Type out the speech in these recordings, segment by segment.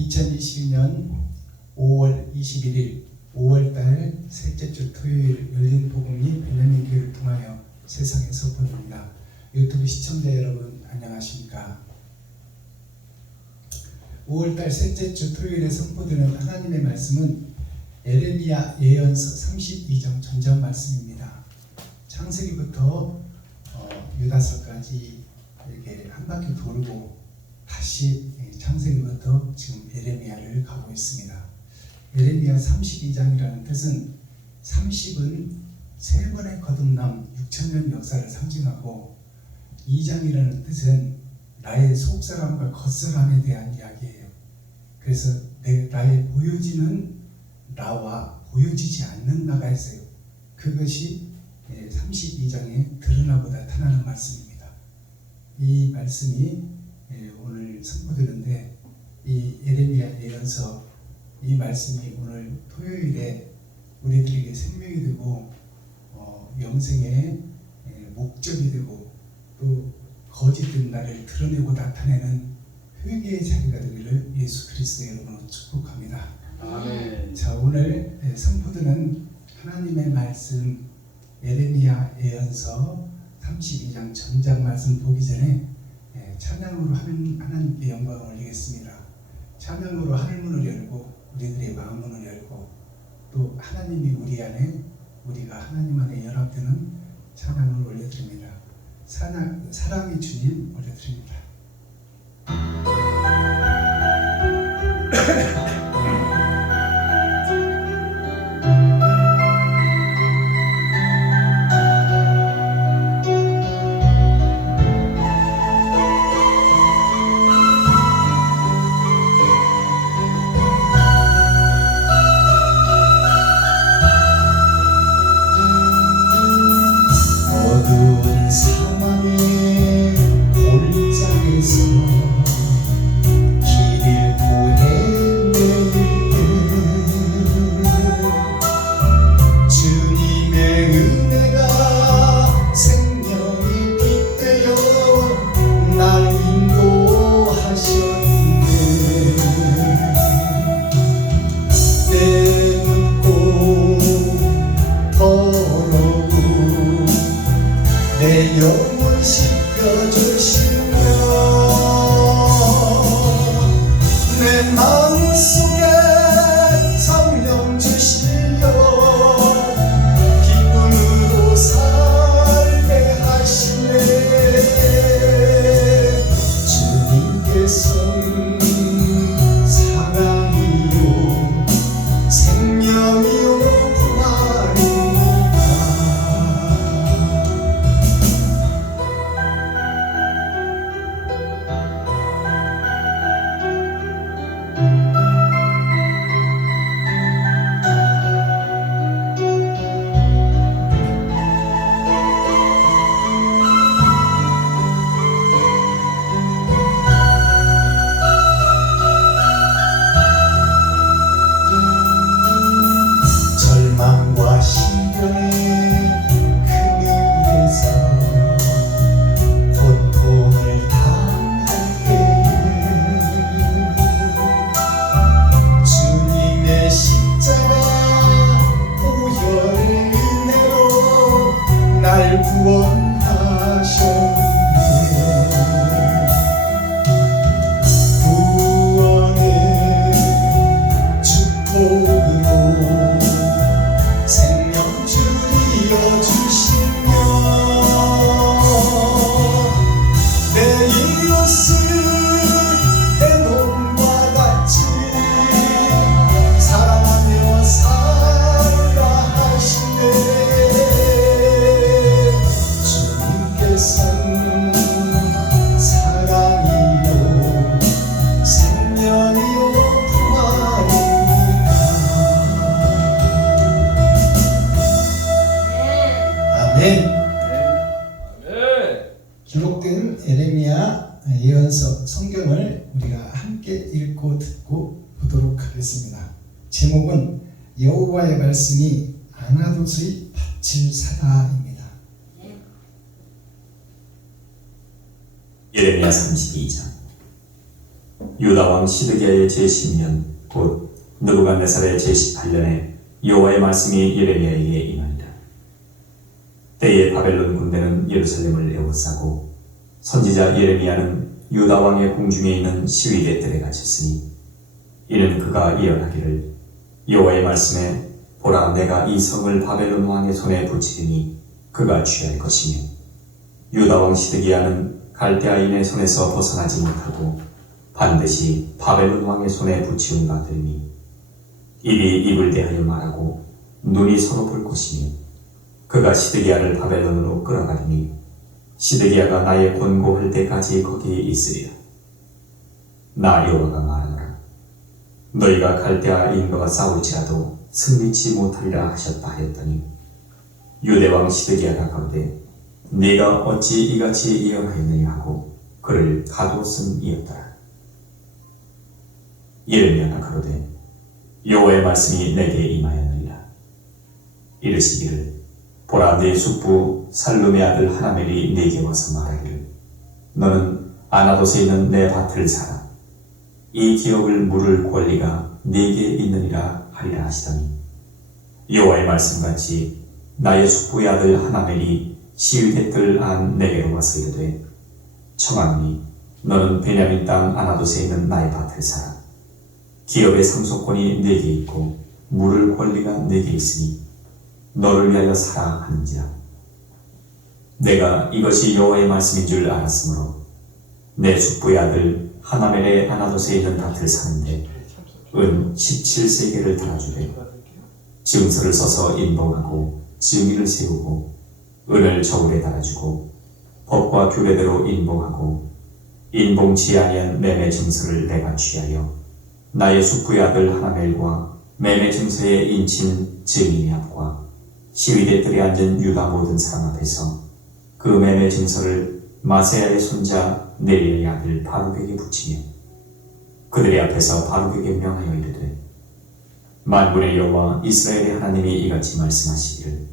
2022년 5월 21일 5월달 셋째 주 토요일 열린 복음이 베냐민 교회를 통하여 세상에 선포됩니다. 유튜브 시청자 여러분 안녕하십니까? 5월달 셋째 주 토요일에 선포되는 하나님의 말씀은 에레미야 예언서 32장 전장 말씀입니다. 창세기부터 유다서까지 이렇게 한 바퀴 돌고 다시 창세기부터 지금 에레미야를 가고 있습니다. 에레미야 32장이라는 뜻은 30은 세 번의 거듭남 6,000년 역사를 상징하고 2장이라는 뜻은 나의 속사람과 겉사람에 대한 이야기예요. 그래서 나의 보여지는 나와 보여지지 않는 나가 있어요. 그것이 32장에 드러나고 나타나는 말씀입니다. 이 말씀이 오늘 선포되는데 이 에레미야 예언서 이 말씀이 오늘 토요일에 우리들에게 생명이 되고 영생의 목적이 되고 또 거짓된 나를 드러내고 나타내는 회개의 자리가 되기를 예수 그리스도의 이름으로 축복합니다. 아멘. 자, 오늘 선포되는 하나님의 말씀 에레미야 예언서 32장 전장 말씀 보기 전에 찬양으로 하나님께 영광을 올리겠습니다. 찬양으로 하늘문을 열고 우리들의 마음문을 열고 또 하나님이 우리 안에 우리가 하나님 안에 연합되는 찬양을 올려드립니다. 사랑의 주님 올려드립니다. 어두운 사막의 골짜기에서 길을 구해낼 때 주님의 은혜가 생명이 빗대어 날 인도하셨네. 때묻고 더러운 내 영혼 씻겨주시며 내 마음속에 성령 주시며 기쁨으로 살게 하시네. 주님께서는 사랑이요 생명이요 부활입니다. 절망과 시련의 그늘에서 고통을 당할 때에 주님의 십자가 보혈의 은혜로 날 구원하셨네. 구원의 축복으로 생명줄이어 주시며 내 이웃을 내 몸과 같이 사랑하며 살라 하시네. 주님께서는 사랑이요 생명이요 부활입니다. 아멘. 기록된 에레미야 예언서 성경을 우리가 함께 읽고 듣고 보도록 하겠습니다. 제목은 여호와의 말씀이 아나도스의 밭을 사다입니다. 예레미야 32장. 유다 왕 시드기야의 제10년 곧 느부갓네살의 제18년에 여호와의 말씀이 예레미야에게 임하니라. 때에 바벨론 군대는 예루살렘을 에워싸고 선지자 예레미야는 유다 왕의 궁중에 있는 시위대 뜰에 갇혔으니 이는 그가 예언하기를 여호와의 말씀에 보라 내가 이 성을 바벨론 왕의 손에 붙이리니 그가 취할 것이며 유다 왕 시드기야는 갈대아인의 손에서 벗어나지 못하고 반드시 바벨론 왕의 손에 붙이운 바 되리니 입이 입을 대하여 말하고 눈이 서로 볼 것이며 그가 시드기야를 바벨론으로 끌어가리니 시드기야가 나의 권고할 때까지 거기에 있으리라. 나 여호와가 말하노라. 너희가 갈대아인과 싸울지라도 승리치 못하리라 하셨다 하였더니 유대왕 시드기야가 가로되 네가 어찌 이같이 예언하였느냐 하고 그를 가두었음이었더라. 예레미야가 가로되 여호와의 말씀이 내게 임하였느니라. 이르시기를 보라 네 숙부 살룸의 아들 하나멜이 네게 와서 말하기를 너는 아나돗에 있는 내 밭을 사라. 이 기업을 물을 권리가 네게 있느니라 하리라 하시더니 여호와의 말씀같이 나의 숙부의 아들 하나멜이 시위대 뜰 안 내게로 와서 이르되 청하노니 너는 베냐민 땅 아나돗에 있는 나의 밭을 사라. 기업의 상속권이 네게 있고 물을 권리가 네게 있으니 너를 위하여 사라 하는지라. 내가 이것이 여호와의 말씀인 줄 알았으므로 내 숙부의 아들 하나멜의 아나돗에 있는 밭을 사는데 은 17세겔을 달아주되 증서를 써서 인봉하고 증인을 세우고 은을 저울에 달아주고 법과 규례대로 인봉하고 인봉치 아니한 매매 증서를 내가 취하여 나의 숙부의 아들 하나멜과 매매 증서에 인친 증인의 앞과 시위대 뜰에 앉은 유다 모든 사람 앞에서 그 매매 증서를 마세야의 손자 네리야의 아들 바룩에게 붙이며 그들의 앞에서 바룩에게 명하여 이르되 만군의 여호와 이스라엘의 하나님이 이같이 말씀하시기를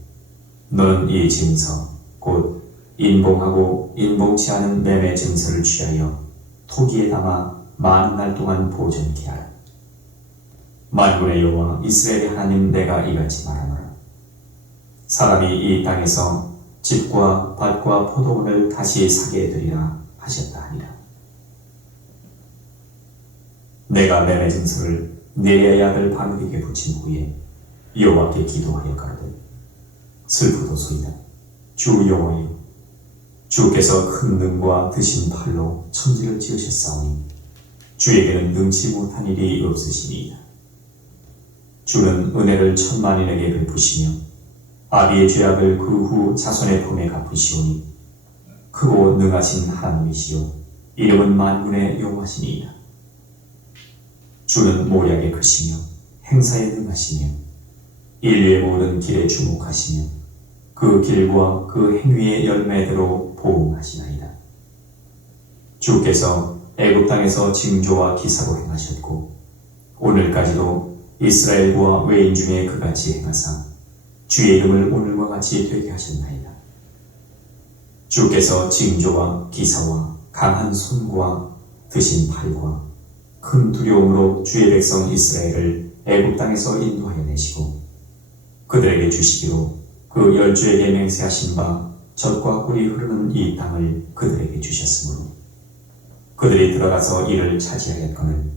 너는 이 증서 곧 인봉하고 인봉치 않은 매매 증서를 취하여 토기에 담아 많은 날 동안 보존케 하라. 만군의 여호와 이스라엘의 하나님 내가 이같이 말하노라. 사람이 이 땅에서 집과 밭과 포도원을 다시 사게 해드리라 하셨다 하니라. 내가 매매 증서를 네리야의 아들 바룩에게 붙인 후에 여호와께 기도하여 가로되 슬프도소이다. 주 여호와여 주께서 큰 능과 드신 팔로 천지를 지으셨사오니 주에게는 능치 못한 일이 없으시니이다. 주는 은혜를 천만인에게 베푸시며 아비의 죄악을 그 후 자손의 품에 갚으시오니 크고 능하신 하나님이시요 이름은 만군의 여호와시니이다. 주는 모략에 크시며 행사에 능하시며 인류의 모든 길에 주목하시며 그 길과 그 행위의 열매대로 보응하시나이다. 주께서 애굽 땅에서 징조와 기사로 행하셨고 오늘까지도 이스라엘과 외인 중에 그같이 행하사 주의 이름을 오늘과 같이 되게 하셨나이다. 주께서 징조와 기사와 강한 손과 드신 팔과 큰 두려움으로 주의 백성 이스라엘을 애굽 땅에서 인도하여 내시고 그들에게 주시기로 그 열주에게 맹세하신 바 젖과 꿀이 흐르는 이 땅을 그들에게 주셨으므로 그들이 들어가서 이를 차지하였거늘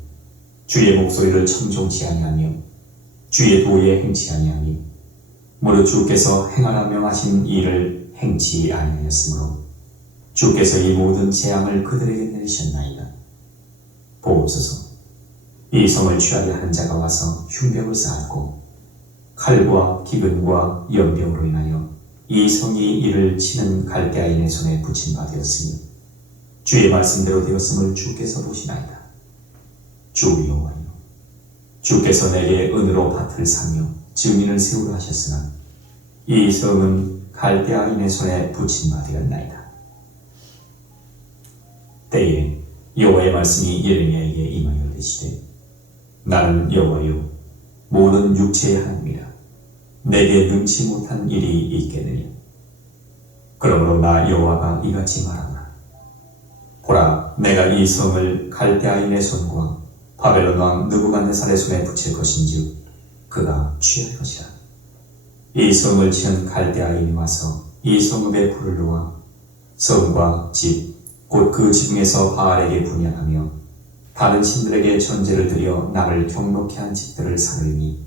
주의 목소리를 청종치 아니하며 주의 도에 행치 아니하며 무릇 주께서 행하라 명하신 일을 행치 아니하였으므로 주께서 이 모든 재앙을 그들에게 내리셨나이다. 보옵소서. 이 성을 취하게 하는 자가 와서 흉벽을 쌓았고 칼과 기근과 연병으로 인하여 이 성이 이를 치는 갈대아인의 손에 붙인 바 되었으니 주의 말씀대로 되었음을 주께서 보시나이다. 주 여호와여 주께서 내게 은으로 밭을 사며 증인을 세우라 하셨으나 이 성은 갈대아인의 손에 붙인 바 되었나이다. 때에 여호와의 말씀이 예레미야에게 임하여 이르시되 나는 여호와요 모든 육체의 하나님이라. 내게 능치 못한 일이 있겠느냐. 그러므로 나 여호와가 이같이 말하노라. 보라, 내가 이 성을 갈대아인의 손과 바벨론 왕 느부갓네살의 손에 붙일 것인즉 그가 취할 것이라. 이 성을 지은 갈대아인이 와서 이 성읍에 불을 놓아 성과 집, 곧 그 지붕에서 바알에게 분양하며 다른 신들에게 전제를 드려 나를 경록케 한 집들을 사르니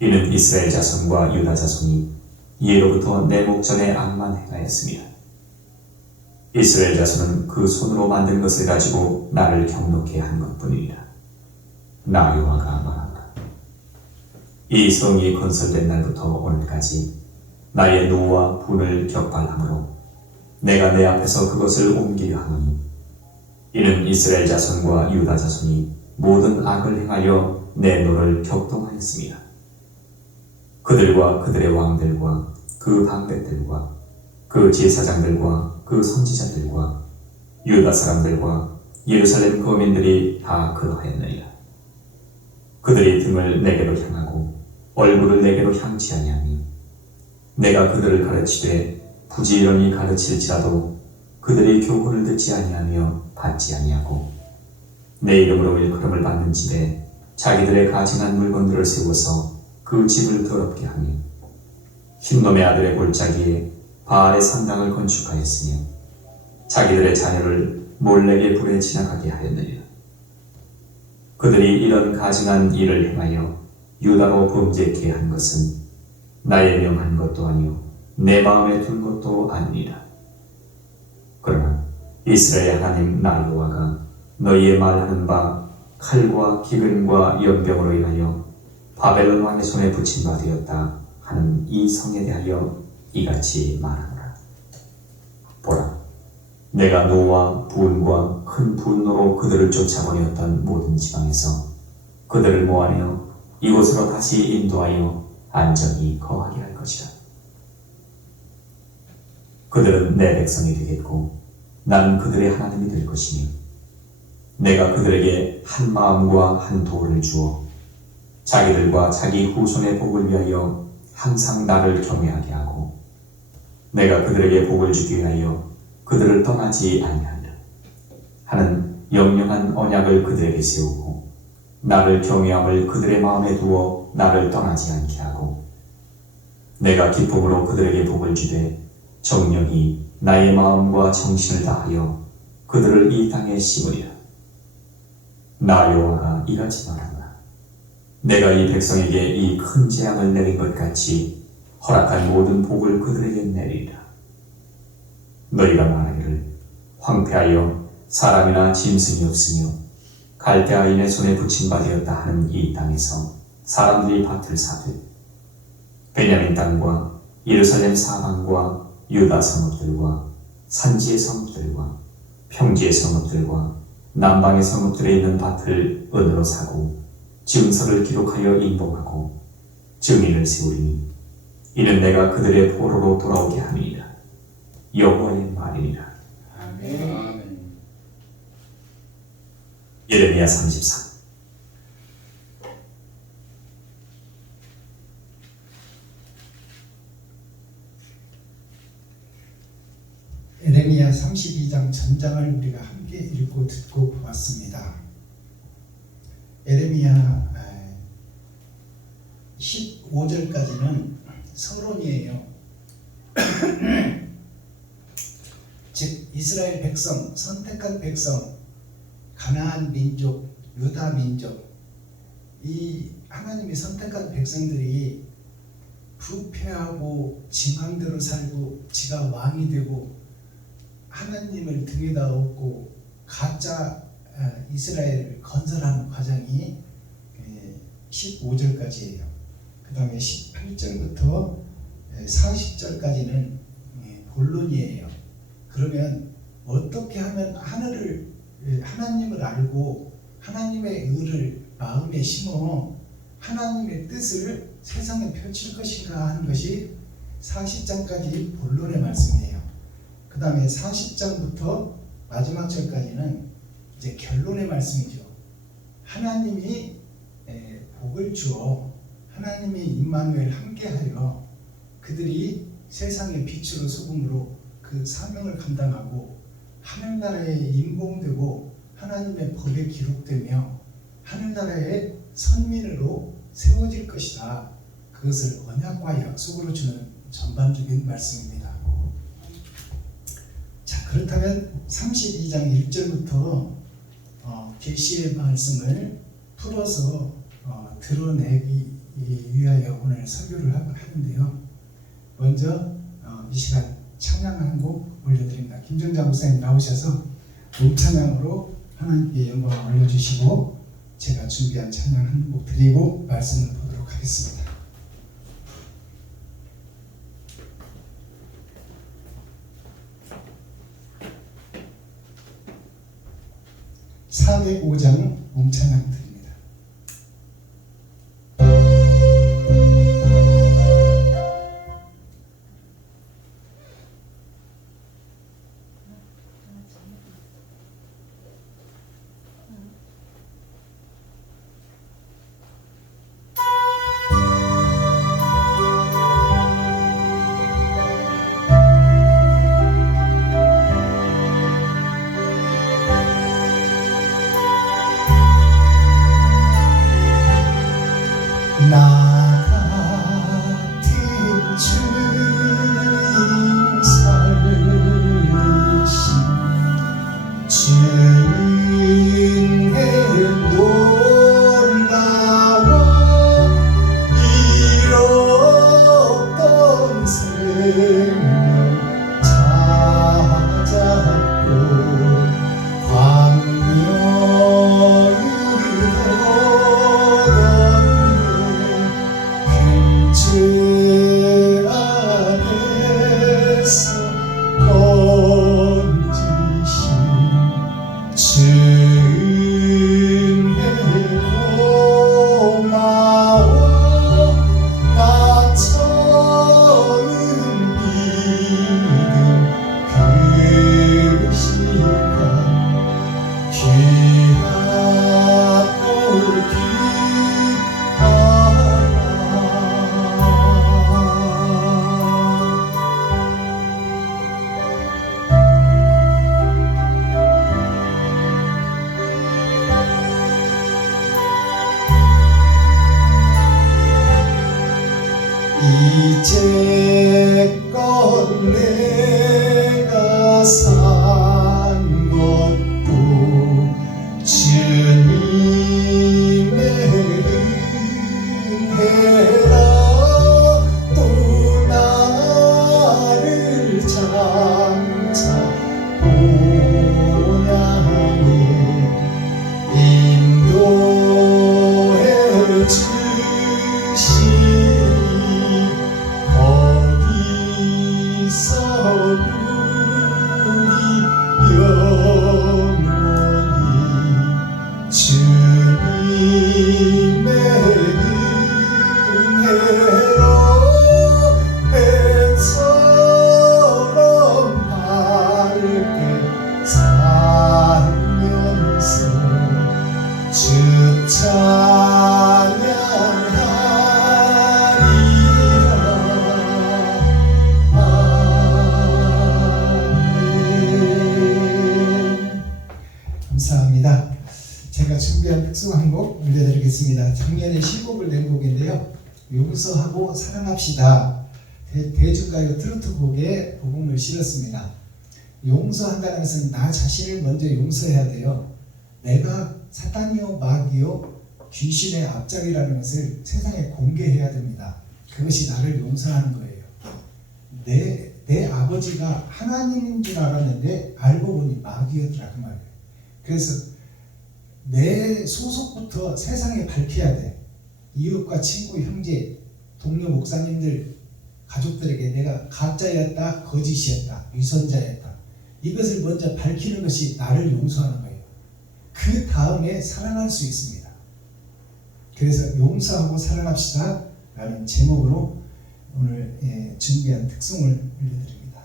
이는 이스라엘 자손과 유다 자손이 예로부터 내 목전에 악만 행하였습니다. 이스라엘 자손은 그 손으로 만든 것을 가지고 나를 경록케 한 것뿐이니라. 나 여호와가 말한다. 이 성이 건설된 날부터 오늘까지 나의 노와 분을 격발하므로 내가 내 앞에서 그것을 옮기려 하노니 이는 이스라엘 자손과 유다 자손이 모든 악을 행하여 내 노를 격동하였습니다. 그들과 그들의 왕들과 그 방백들과 그 제사장들과 그 선지자들과 유다 사람들과 예루살렘 거민들이 다 그러하였느니라. 그들이 등을 내게로 향하고 얼굴을 내게로 향지 아니하니 내가 그들을 가르치되 부지런히 가르칠지라도 그들이 교훈을 듣지 아니하며 받지 아니하고 내 이름으로 일컬음을 받는 집에 자기들의 가증한 물건들을 세워서 그 집을 더럽게 하며 흰놈의 아들의 골짜기에 바알의 산당을 건축하였으며 자기들의 자녀를 몰렉의 불에 지나가게 하였느니라. 그들이 이런 가증한 일을 행하여 유다로 범죄케 한 것은 나의 명한 것도 아니요 내 마음에 둔 것도 아니니라. 그러나 이스라엘 하나님 나 여호와가 너희의 말하는 바 칼과 기근과 연병으로 인하여 바벨론 왕의 손에 붙임 바 되었다 하는 이 성에 대하여 이같이 말하노라. 보라, 내가 노와 분과 큰 분노로 그들을 쫓아보내었던 모든 지방에서 그들을 모아내어 이곳으로 다시 인도하여 안전히 거하게 할 것이라. 그들은 내 백성이 되겠고 나는 그들의 하나님이 될 것이니 내가 그들에게 한 마음과 한 도를 주어 자기들과 자기 후손의 복을 위하여 항상 나를 경외하게 하고 내가 그들에게 복을 주기 위하여 그들을 떠나지 아니하리라 하는 영영한 언약을 그들에게 세우고 나를 경외함을 그들의 마음에 두어 나를 떠나지 않게 하고 내가 기쁨으로 그들에게 복을 주되 정령이 나의 마음과 정신을 다하여 그들을 이 땅에 심으리라. 나 여호와가 이같이 말한다. 내가 이 백성에게 이 큰 재앙을 내린 것 같이 허락한 모든 복을 그들에게 내리리라. 너희가 말하기를 황폐하여 사람이나 짐승이 없으며 갈대아인의 손에 붙임 바 되었다 하는 이 땅에서 사람들이 밭을 사되 베냐민 땅과 예루살렘 사방과 유다 성읍들과 산지의 성읍들과 평지의 성읍들과 남방의 성읍들에 있는 밭을 은으로 사고 증서를 기록하여 인봉하고 증인을 세우리니 이는 내가 그들의 포로로 돌아오게 함이니라. 여호와의 말이니라. 아멘. 예레미야 33. 에레미야 32장 전장을 우리가 함께 읽고 듣고 보았습니다. 에레미야 15절까지는 서론이에요. 즉 이스라엘 백성, 선택한 백성, 가나안 민족, 유다 민족, 이 하나님이 선택한 백성들이 부패하고 지 맘대로 살고 지가 왕이 되고 하나님을 등에다 업고 가짜 이스라엘을 건설하는 과정이 15절까지예요. 그 다음에 18절부터 40절까지는 본론이에요. 그러면 어떻게 하면 하나님을 알고 하나님의 의를 마음에 심어 하나님의 뜻을 세상에 펼칠 것인가 하는 것이 40장까지 본론의 말씀이에요. 그 다음에 40장부터 마지막 절까지는 이제 결론의 말씀이죠. 하나님이 복을 주어 하나님이 임마누엘 함께하여 그들이 세상의 빛으로 소금으로 그 사명을 감당하고 하늘나라에 임봉되고 하나님의 법에 기록되며 하늘나라의 선민으로 세워질 것이다. 그것을 언약과 약속으로 주는 전반적인 말씀입니다. 자, 그렇다면 32장 1절부터 계시의 말씀을 풀어서 드러내기 위하여 오늘 설교를 하는데요. 먼저 이 시간 찬양 한 곡 올려드립니다. 김정자 목사님 나오셔서 음찬양으로 하나님께 영광을 올려주시고 제가 준비한 찬양 한 곡 드리고 말씀을 보도록 하겠습니다. 405장 음찬양 드립니다. 나 같은 주인 살리신 주의 놀라워 잃었던 생명 찾았고 광명을 주 안에서 건지신 주님의 고마워 나 처음 믿은 그 시간 귀하고 이제껏 내가 산 것도 주님의 은혜라 또 나를 장차 본향에 인도해 주시니 거기서 우리 영원히 주님의 은혜로 배처럼 밝게 살면서 주 감사합니다. 제가 준비한 특수 한 곡 올려드리겠습니다. 작년에 시곡을 낸 곡인데요. 용서하고 사랑합시다. 대중가요 트로트 곡에 복음을 실었습니다. 용서한다는 것은 나 자신을 먼저 용서해야 돼요. 내가 사탄이요 마귀요 귀신의 앞잡이라는 것을 세상에 공개해야 됩니다. 그것이 나를 용서하는 거예요. 내 아버지가 하나님인 줄 알았는데 알고 보니 마귀였더라 그 말이에요. 그래서 내 소속부터 세상에 밝혀야 돼. 이웃과 친구, 형제, 동료 목사님들, 가족들에게 내가 가짜였다, 거짓이었다, 위선자였다. 이것을 먼저 밝히는 것이 나를 용서하는 거예요. 그 다음에 사랑할 수 있습니다. 그래서 용서하고 사랑합시다 라는 제목으로 오늘 준비한 특송을 올려드립니다.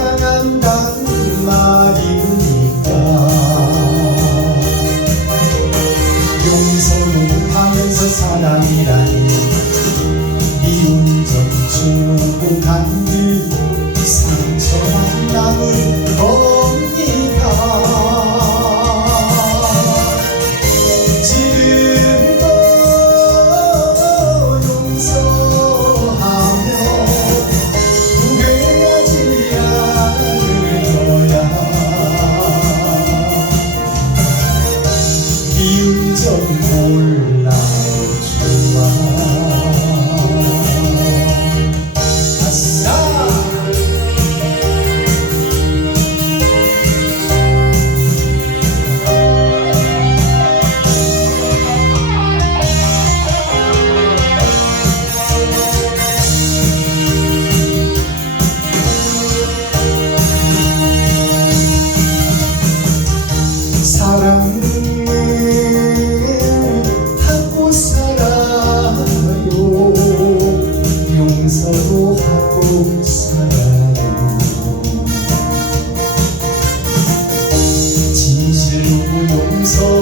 사랑한다는 말이니까 용서는 하면서 사랑이라니 미운 점 주고 간 뒤 상처만 남을 겁니다. 지금도 용서하며 후회하지 않을 거야. 미운 점 몰라도 좋아. 사랑은 하고 살아요. 용서도 하고 살아요. 진실로 용서하고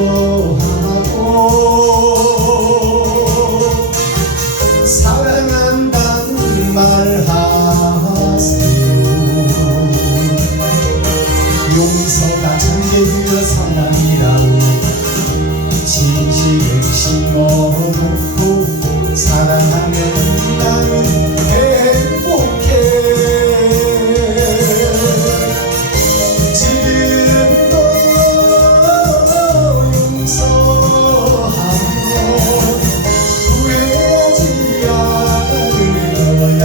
사랑한다는 말 하세요. 용서가 전개되어 사랑이라고 진실을 심어놓고 사랑하면 나는 행복해. 지금도 용서하며 후회하지 않을 거야.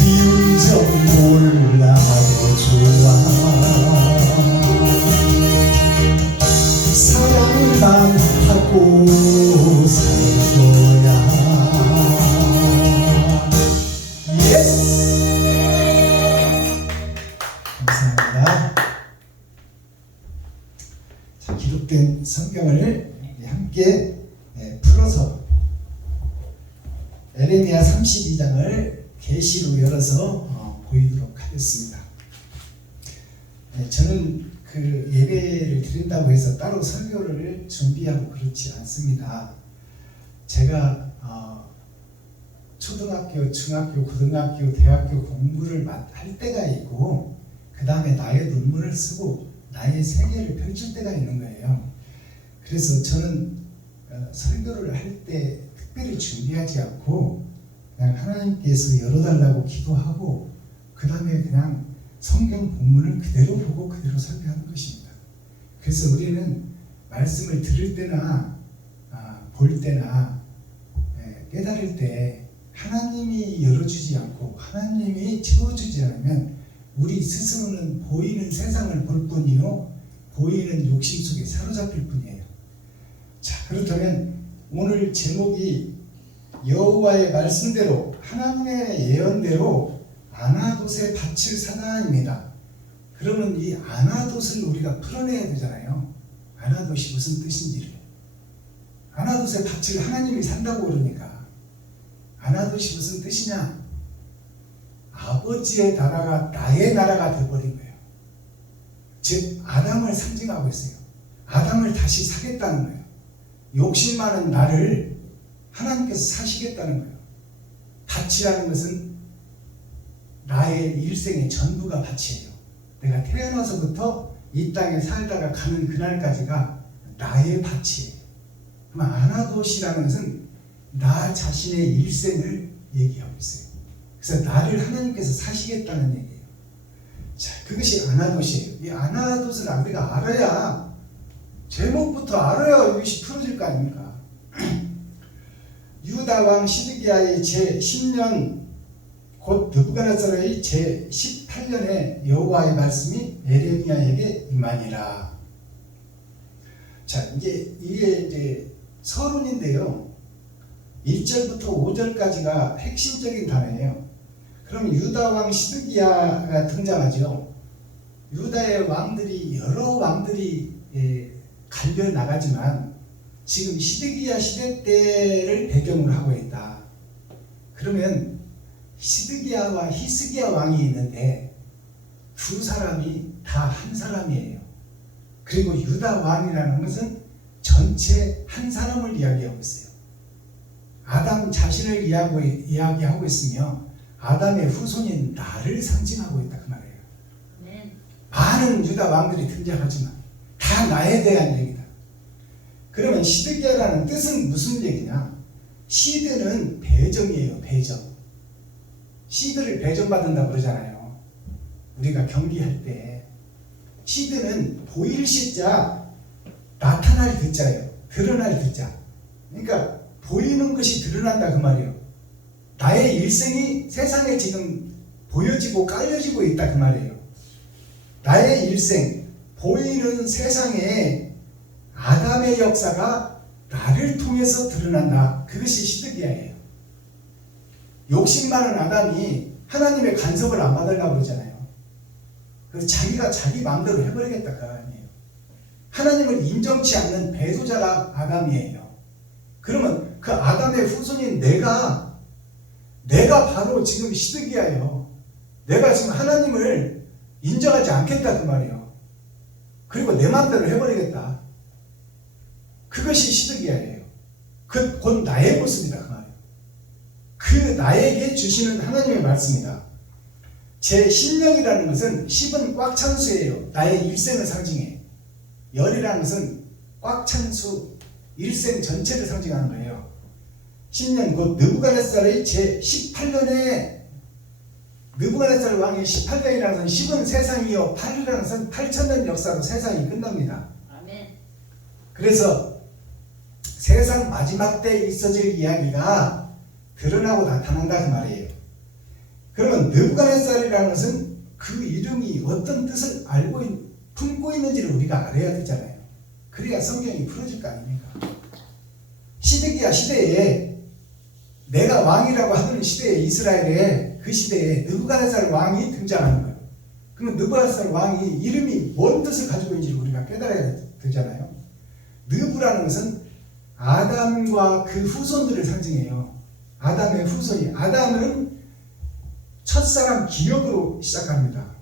미운 점 몰라도 좋아. 사랑만 하고 살 거야. 예스! 감사합니다. 자, 기록된 성경을 함께 풀어서 에레미야 32장을 계시로 열어서 보이도록 하겠습니다. 저는 그 예배를 드린다고 해서 따로 설교를 준비하고 그렇지 않습니다. 제가 초등학교, 중학교, 고등학교, 대학교 공부를 할 때가 있고 그 다음에 나의 논문을 쓰고 나의 세계를 펼칠 때가 있는 거예요. 그래서 저는 설교를 할 때 특별히 준비하지 않고 그냥 하나님께서 열어달라고 기도하고 그 다음에 그냥 성경 본문을 그대로 보고 그대로 설교하는 것입니다. 그래서 우리는 말씀을 들을 때나 볼 때나 깨달을 때 하나님이 열어주지 않고 하나님이 채워주지 않으면 우리 스스로는 보이는 세상을 볼 뿐이요 보이는 욕심 속에 사로잡힐 뿐이에요. 자, 그렇다면 오늘 제목이 여호와의 말씀대로 하나님의 예언대로 아나돗의 밭을 사나입니다. 그러면 이 아나돗을 우리가 풀어내야 되잖아요. 아나돗이 무슨 뜻인지를. 아나돗의 밭을 하나님이 산다고 그러니까 아나돗이 무슨 뜻이냐? 아버지의 나라가 나의 나라가 되어버린 거예요. 즉 아담을 상징하고 있어요. 아담을 다시 사겠다는 거예요. 욕심 많은 나를 하나님께서 사시겠다는 거예요. 밭이라는 것은 나의 일생의 전부가 밭이에요. 내가 태어나서부터 이 땅에 살다가 가는 그날까지가 나의 밭이에요. 그럼 아나돗이라는 것은 나 자신의 일생을 얘기하고 있어요. 그래서 나를 하나님께서 사시겠다는 얘기예요. 자, 그것이 아나돗이에요. 이 아나돗을 우리가 알아야 제목부터 알아야 이것이 풀어질 거 아닙니까? 유다 왕 시드기야의 제 10년 곧 느부갓네살의 제 18년에 여호와의 말씀이 에레미야에게 임하니라. 자, 이게 이제 서론인데요. 1절부터 5절까지가 핵심적인 단어예요. 그럼 유다 왕 시드기야가 등장하죠. 유다의 왕들이 여러 왕들이 갈려 나가지만 지금 시드기야 시대 때를 배경으로 하고 있다. 그러면 시드기야와 히스기야 왕이 있는데 두 사람이 다 한 사람이에요. 그리고 유다 왕이라는 것은 전체 한 사람을 이야기하고 있어요. 아담 자신을 이야기하고 있으며 아담의 후손인 나를 상징하고 있다 그 말이에요. 아멘. 많은 유다 왕들이 등장하지만 다 나에 대한 얘기다. 그러면 시드기야라는 뜻은 무슨 얘기냐? 시드는 배정이에요. 배정. 시드를 배정받는다고 그러잖아요. 우리가 경기할 때 시드는 보일 시자, 나타날 드자예요. 드러날 드자. 그러니까 보이는 것이 드러난다 그 말이에요. 나의 일생이 세상에 지금 보여지고 깔려지고 있다 그 말이에요. 나의 일생, 보이는 세상에 아담의 역사가 나를 통해서 드러난다. 그것이 시드기야예요. 욕심 많은 아담이 하나님의 간섭을 안 받으려고 그러잖아요. 그래서 자기가 자기 마음대로 해버리겠다 그 아니에요. 하나님을 인정치 않는 배도자가 아담이에요. 그러면 그 아담의 후손인 내가 바로 지금 시드기야예요. 내가 지금 하나님을 인정하지 않겠다 그 말이에요. 그리고 내 마음대로 해버리겠다. 그것이 시드기야예요. 그 곧 나의 모습이다 그 말이에요. 그 나에게 주시는 하나님의 말씀이다. 제 10년이라는 것은 10은 꽉 찬 수예요. 나의 일생을 상징해. 열이라는 것은 꽉 찬 수, 일생 전체를 상징하는 거예요. 10년 곧 느부갓네살의 제 18년에 느부갓네살 왕의 18년이라는 것은 10은 세상이요 8이라는 것은 8,000년 역사로 세상이 끝납니다. 아멘. 그래서 세상 마지막 때에 있어질 이야기가 드러나고 나타난다 그 말이에요. 그러면 느부갓네살이라는 것은 그 이름이 어떤 뜻을 품고 있는지를 우리가 알아야 되잖아요. 그래야 성경이 풀어질 거 아닙니까? 시드기야 시대에 내가 왕이라고 하는 시대에 이스라엘에 그 시대에 느부갓네살 왕이 등장하는 거예요. 그러면 느부갓네살 왕이 이름이 뭔 뜻을 가지고 있는지 우리가 깨달아야 되잖아요. 느부라는 것은 아담과 그 후손들을 상징해요. 아담의 후손이 아담은 첫사람 기억으로 시작합니다.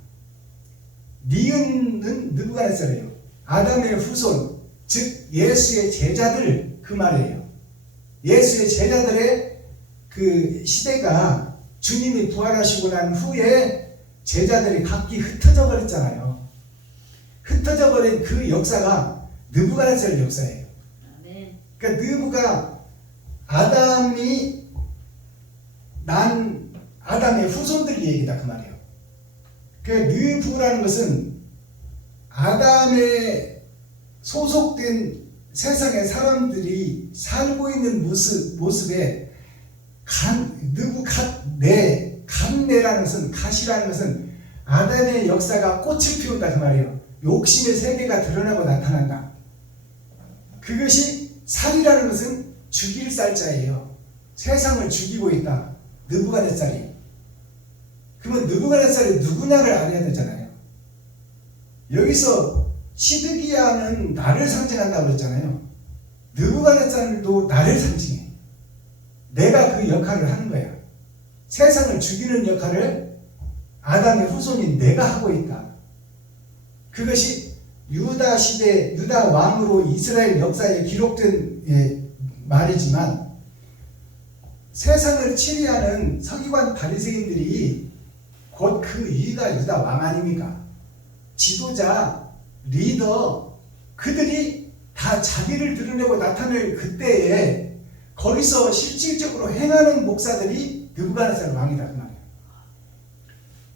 니은은 느부갓네살이에요. 아담의 후손 즉 예수의 제자들 그 말이에요. 예수의 제자들의 그 시대가 주님이 부활하시고 난 후에 제자들이 각기 흩어져 버렸잖아요. 흩어져 버린 그 역사가 느부갓네살 역사예요. 아멘. 그러니까 느부가 아담이 난 아담의 후손들 얘기다 그 말이에요. 그 느부라는 것은 아담에 소속된 세상의 사람들이 살고 있는 모습에 간내라는 것은 갓이라는 것은 아담의 역사가 꽃을 피운다 그 말이에요. 욕심의 세계가 드러나고 나타난다. 그것이 살이라는 것은 죽일 살자예요. 세상을 죽이고 있다. 느부갓네살이. 그러면 느부갓네살이 누구냐를 알아야 되잖아요. 여기서 시드기야는 나를 상징한다고 그랬잖아요. 느부갓네살도 나를 상징해. 내가 그 역할을 하는 거야. 세상을 죽이는 역할을 아담의 후손인 내가 하고 있다. 그것이 유다 시대, 유다 왕으로 이스라엘 역사에 기록된 말이지만 세상을 치리하는 서기관 바리새인들이 곧 그 유다 왕 아닙니까? 지도자, 리더, 그들이 다 자기를 드러내고 나타낼 그때에 거기서 실질적으로 행하는 목사들이 느부갓네살 왕이다 그 말이에요.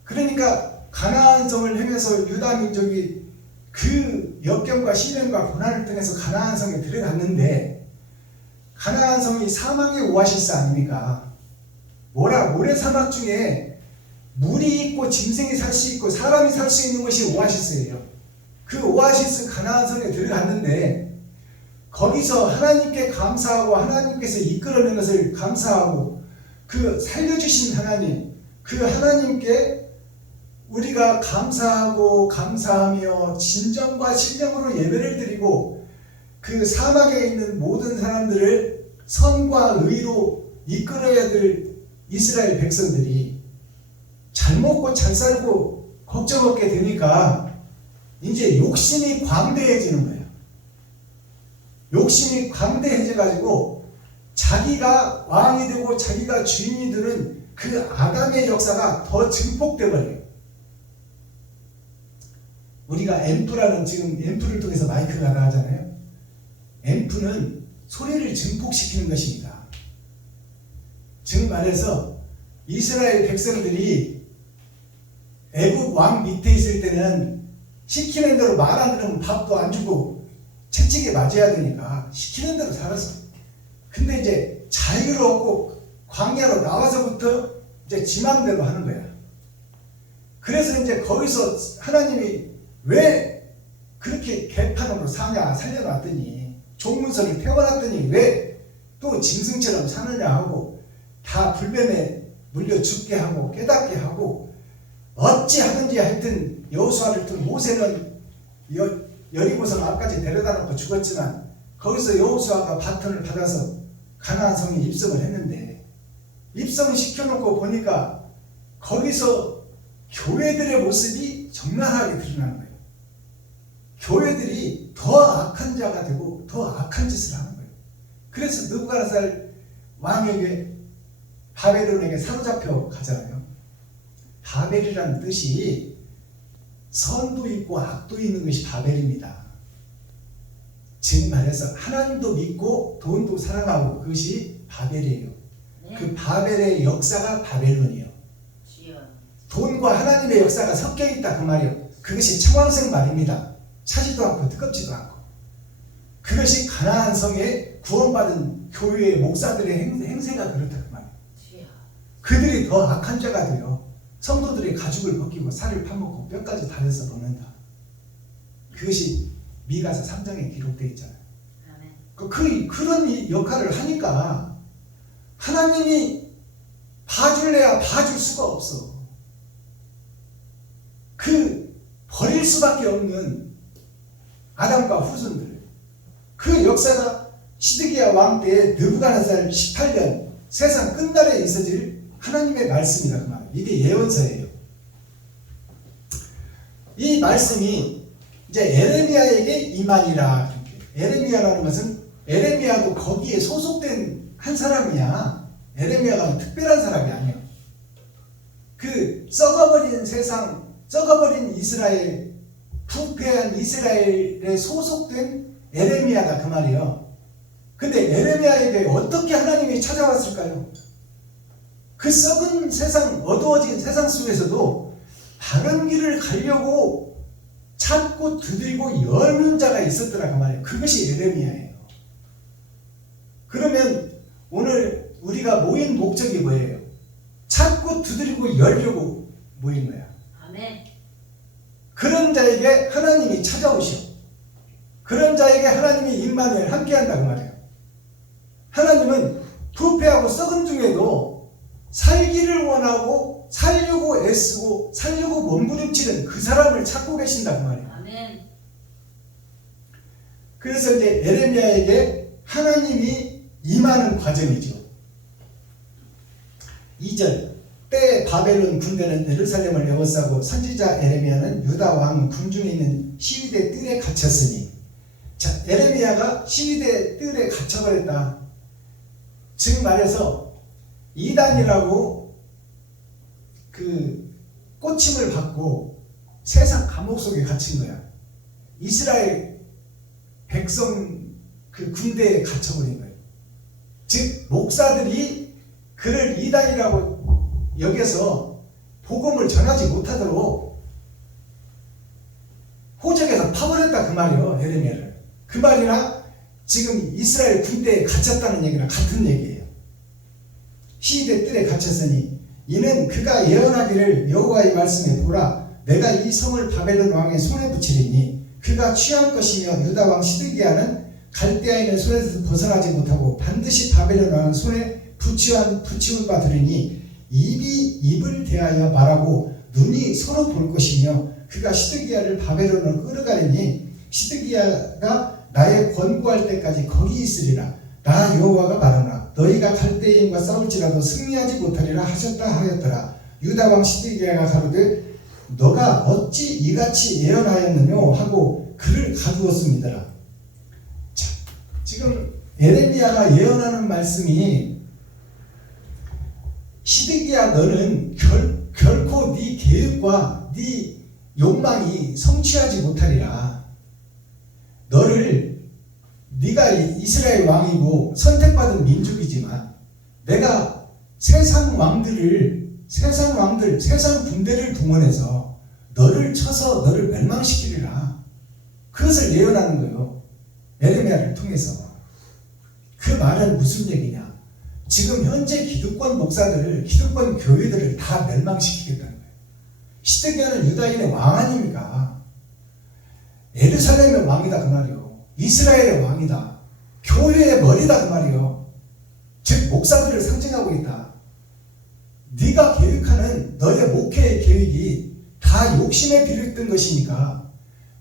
그러니까 가나안 성을 향해서 유다 민족이 그 역경과 시련과 고난을 통해서 가나안 성에 들어갔는데 가나안 성이 사막의 오아시스 아닙니까? 모래 사막 중에 물이 있고 짐승이 살 수 있고 사람이 살 수 있는 것이 오아시스예요. 그 오아시스 가나안 성에 들어갔는데 거기서 하나님께 감사하고 하나님께서 이끌어낸 것을 감사하고 그 살려주신 하나님, 그 하나님께 우리가 감사하고 감사하며 진정과 신령으로 예배를 드리고 그 사막에 있는 모든 사람들을 선과 의로 이끌어야 될 이스라엘 백성들이 잘 먹고 잘 살고 걱정 없게 되니까 이제 욕심이 광대해지는 거예요. 욕심이 광대해져 가지고 자기가 왕이 되고 자기가 주인이 되는 그 아담의 역사가 더 증폭돼 버려요. 우리가 앰프라는, 지금 앰프를 통해서 마이크가 나가잖아요. 앰프는 소리를 증폭시키는 것입니다. 즉 말해서 이스라엘 백성들이 애국 왕 밑에 있을 때는 시키는 대로 말 안 들으면 밥도 안 주고 채찍에 맞아야 되니까 시키는 대로 살았어. 근데 이제 자유롭고 광야로 나와서부터 이제 지 맘대로 하는 거야. 그래서 이제 거기서 하나님이 왜 그렇게 개판으로 사냐, 살려놨더니, 종문서를 태워놨더니 왜 또 짐승처럼 사느냐 하고, 다 불뱀에 물려 죽게 하고 깨닫게 하고, 어찌 하든지 하여튼 여호수아를 통 모세는 여리고성 앞까지 데려다 놓고 죽었지만, 거기서 여호수아가 바톤을 받아서 가나안 성에 입성을 했는데, 입성을 시켜놓고 보니까 거기서 교회들의 모습이 적나라하게 드러나는 거예요. 교회들이 더 악한 자가 되고 더 악한 짓을 하는 거예요. 그래서 느부갓네살 왕에게, 바벨론에게 사로잡혀 가잖아요. 바벨이라는 뜻이 선도 있고 악도 있는 것이 바벨입니다. 즉 말해서 하나님도 믿고 돈도 사랑하고, 그것이 바벨이에요. 네. 그 바벨의 역사가 바벨론이에요. 돈과 하나님의 역사가 섞여 있다, 그 말이에요. 그것이 청황색 말입니다. 차지도 않고 뜨겁지도 않고. 그것이 가나안 성에 구원받은 교회의 목사들의 행세가 그렇다, 그 말이에요. 그들이 더 악한 자가 되어 성도들의 가죽을 벗기고 살을 파먹고 뼈까지 달여서 먹는다. 그것이 미가서 3장에 기록되어 있잖아요. 그런 역할을 하니까 하나님이 봐줄래야 봐줄 수가 없어. 버릴 수밖에 없는 아담과 후손들. 그 역사가 시드기야 왕 때에 느부갓네살 18년 세상 끝날에 있어질 하나님의 말씀이다, 그 말. 이게 예언서예요. 이 말씀이 이제 에레미야에게 임하니라. 에레미야라는 것은, 에레미야도 거기에 소속된 한 사람이야. 에레미야가 특별한 사람이 아니야. 그 썩어버린 세상, 썩어버린 이스라엘, 부패한 이스라엘에 소속된 에레미야다, 그 말이에요. 근데 에레미야에게 어떻게 하나님이 찾아왔을까요? 그 썩은 세상, 어두워진 세상 속에서도 바른 길을 가려고 찾고 두드리고 여는 자가 있었더라, 그 말이에요. 그것이 에레미야예요. 그러면 오늘 우리가 모인 목적이 뭐예요? 찾고 두드리고 열려고 모인 거야. 아멘. 그런 자에게 하나님이 찾아오시오. 그런 자에게 하나님이 임마누엘 함께한다, 그 말이에요. 하나님은 부패하고 썩은 중에도 살기를 원하고 살려고 애쓰고 살려고 몸부림치는 그 사람을 찾고 계신다, 그 말이에요. 아멘. 그래서 이제 에레미야에게 하나님이 임하는 과정이죠. 2절, 때 바벨론 군대는 예루살렘을 에워싸고 선지자 에레미야는 유다 왕 궁중에 있는 시위대 뜰에 갇혔으니. 자, 에레미야가 시위대 뜰에 갇혀버렸다. 즉 말해서 이단이라고 그 꼬침을 받고 세상 감옥 속에 갇힌 거야. 이스라엘 백성 그 군대에 갇혀버린 거예요. 즉 목사들이 그를 이단이라고 여기서 복음을 전하지 못하도록 호적에서 파버렸다, 그 말이에요. 에레미야를. 그 말이나 지금 이스라엘 군대에 갇혔다는 얘기랑 같은 얘기예요. 시위대 뜰에 갇혔으니 이는 그가 예언하기를 여호와의 말씀에 보라, 내가 이 성을 바벨론 왕의 손에 붙이리니 그가 취할 것이며 유다 왕 시드기야는 갈대아인의 손에서 벗어나지 못하고 반드시 바벨론 왕의 손에 붙이울 바 되리니 입이 입을 대하여 말하고 눈이 서로 볼 것이며 그가 시드기야를 바벨론으로 끌어가리니 시드기야가 나의 권고할 때까지 거기 있으리라. 나 여호와가 말하노라. 너희가 갈대인과 싸울지라도 승리하지 못하리라 하셨다 하였더라. 유다 왕 시드기야가 가로되 너가 어찌 이같이 예언하였느뇨 하고 그를 가두었습니다. 자, 지금 예레미야가 예언하는 말씀이 시드기야 너는 결코 네 계획과 네 욕망이 성취하지 못하리라. 네가 이스라엘 왕이고 선택받은 민족이지만 내가 세상 군대를 동원해서 너를 쳐서 너를 멸망시키리라. 그것을 예언하는 거예요. 예레미야를 통해서. 그 말은 무슨 얘기냐? 지금 현재 기득권 목사들을, 기득권 교회들을 다 멸망시키겠다는 거예요. 시드기야는 유다인의 왕 아닙니까? 예루살렘의 왕이다 그 말이요. 이스라엘의 왕이다. 교회의 머리다 그 말이요. 즉 목사들을 상징하고 있다. 네가 계획하는 너의 목회의 계획이 다 욕심에 비롯된 것이니까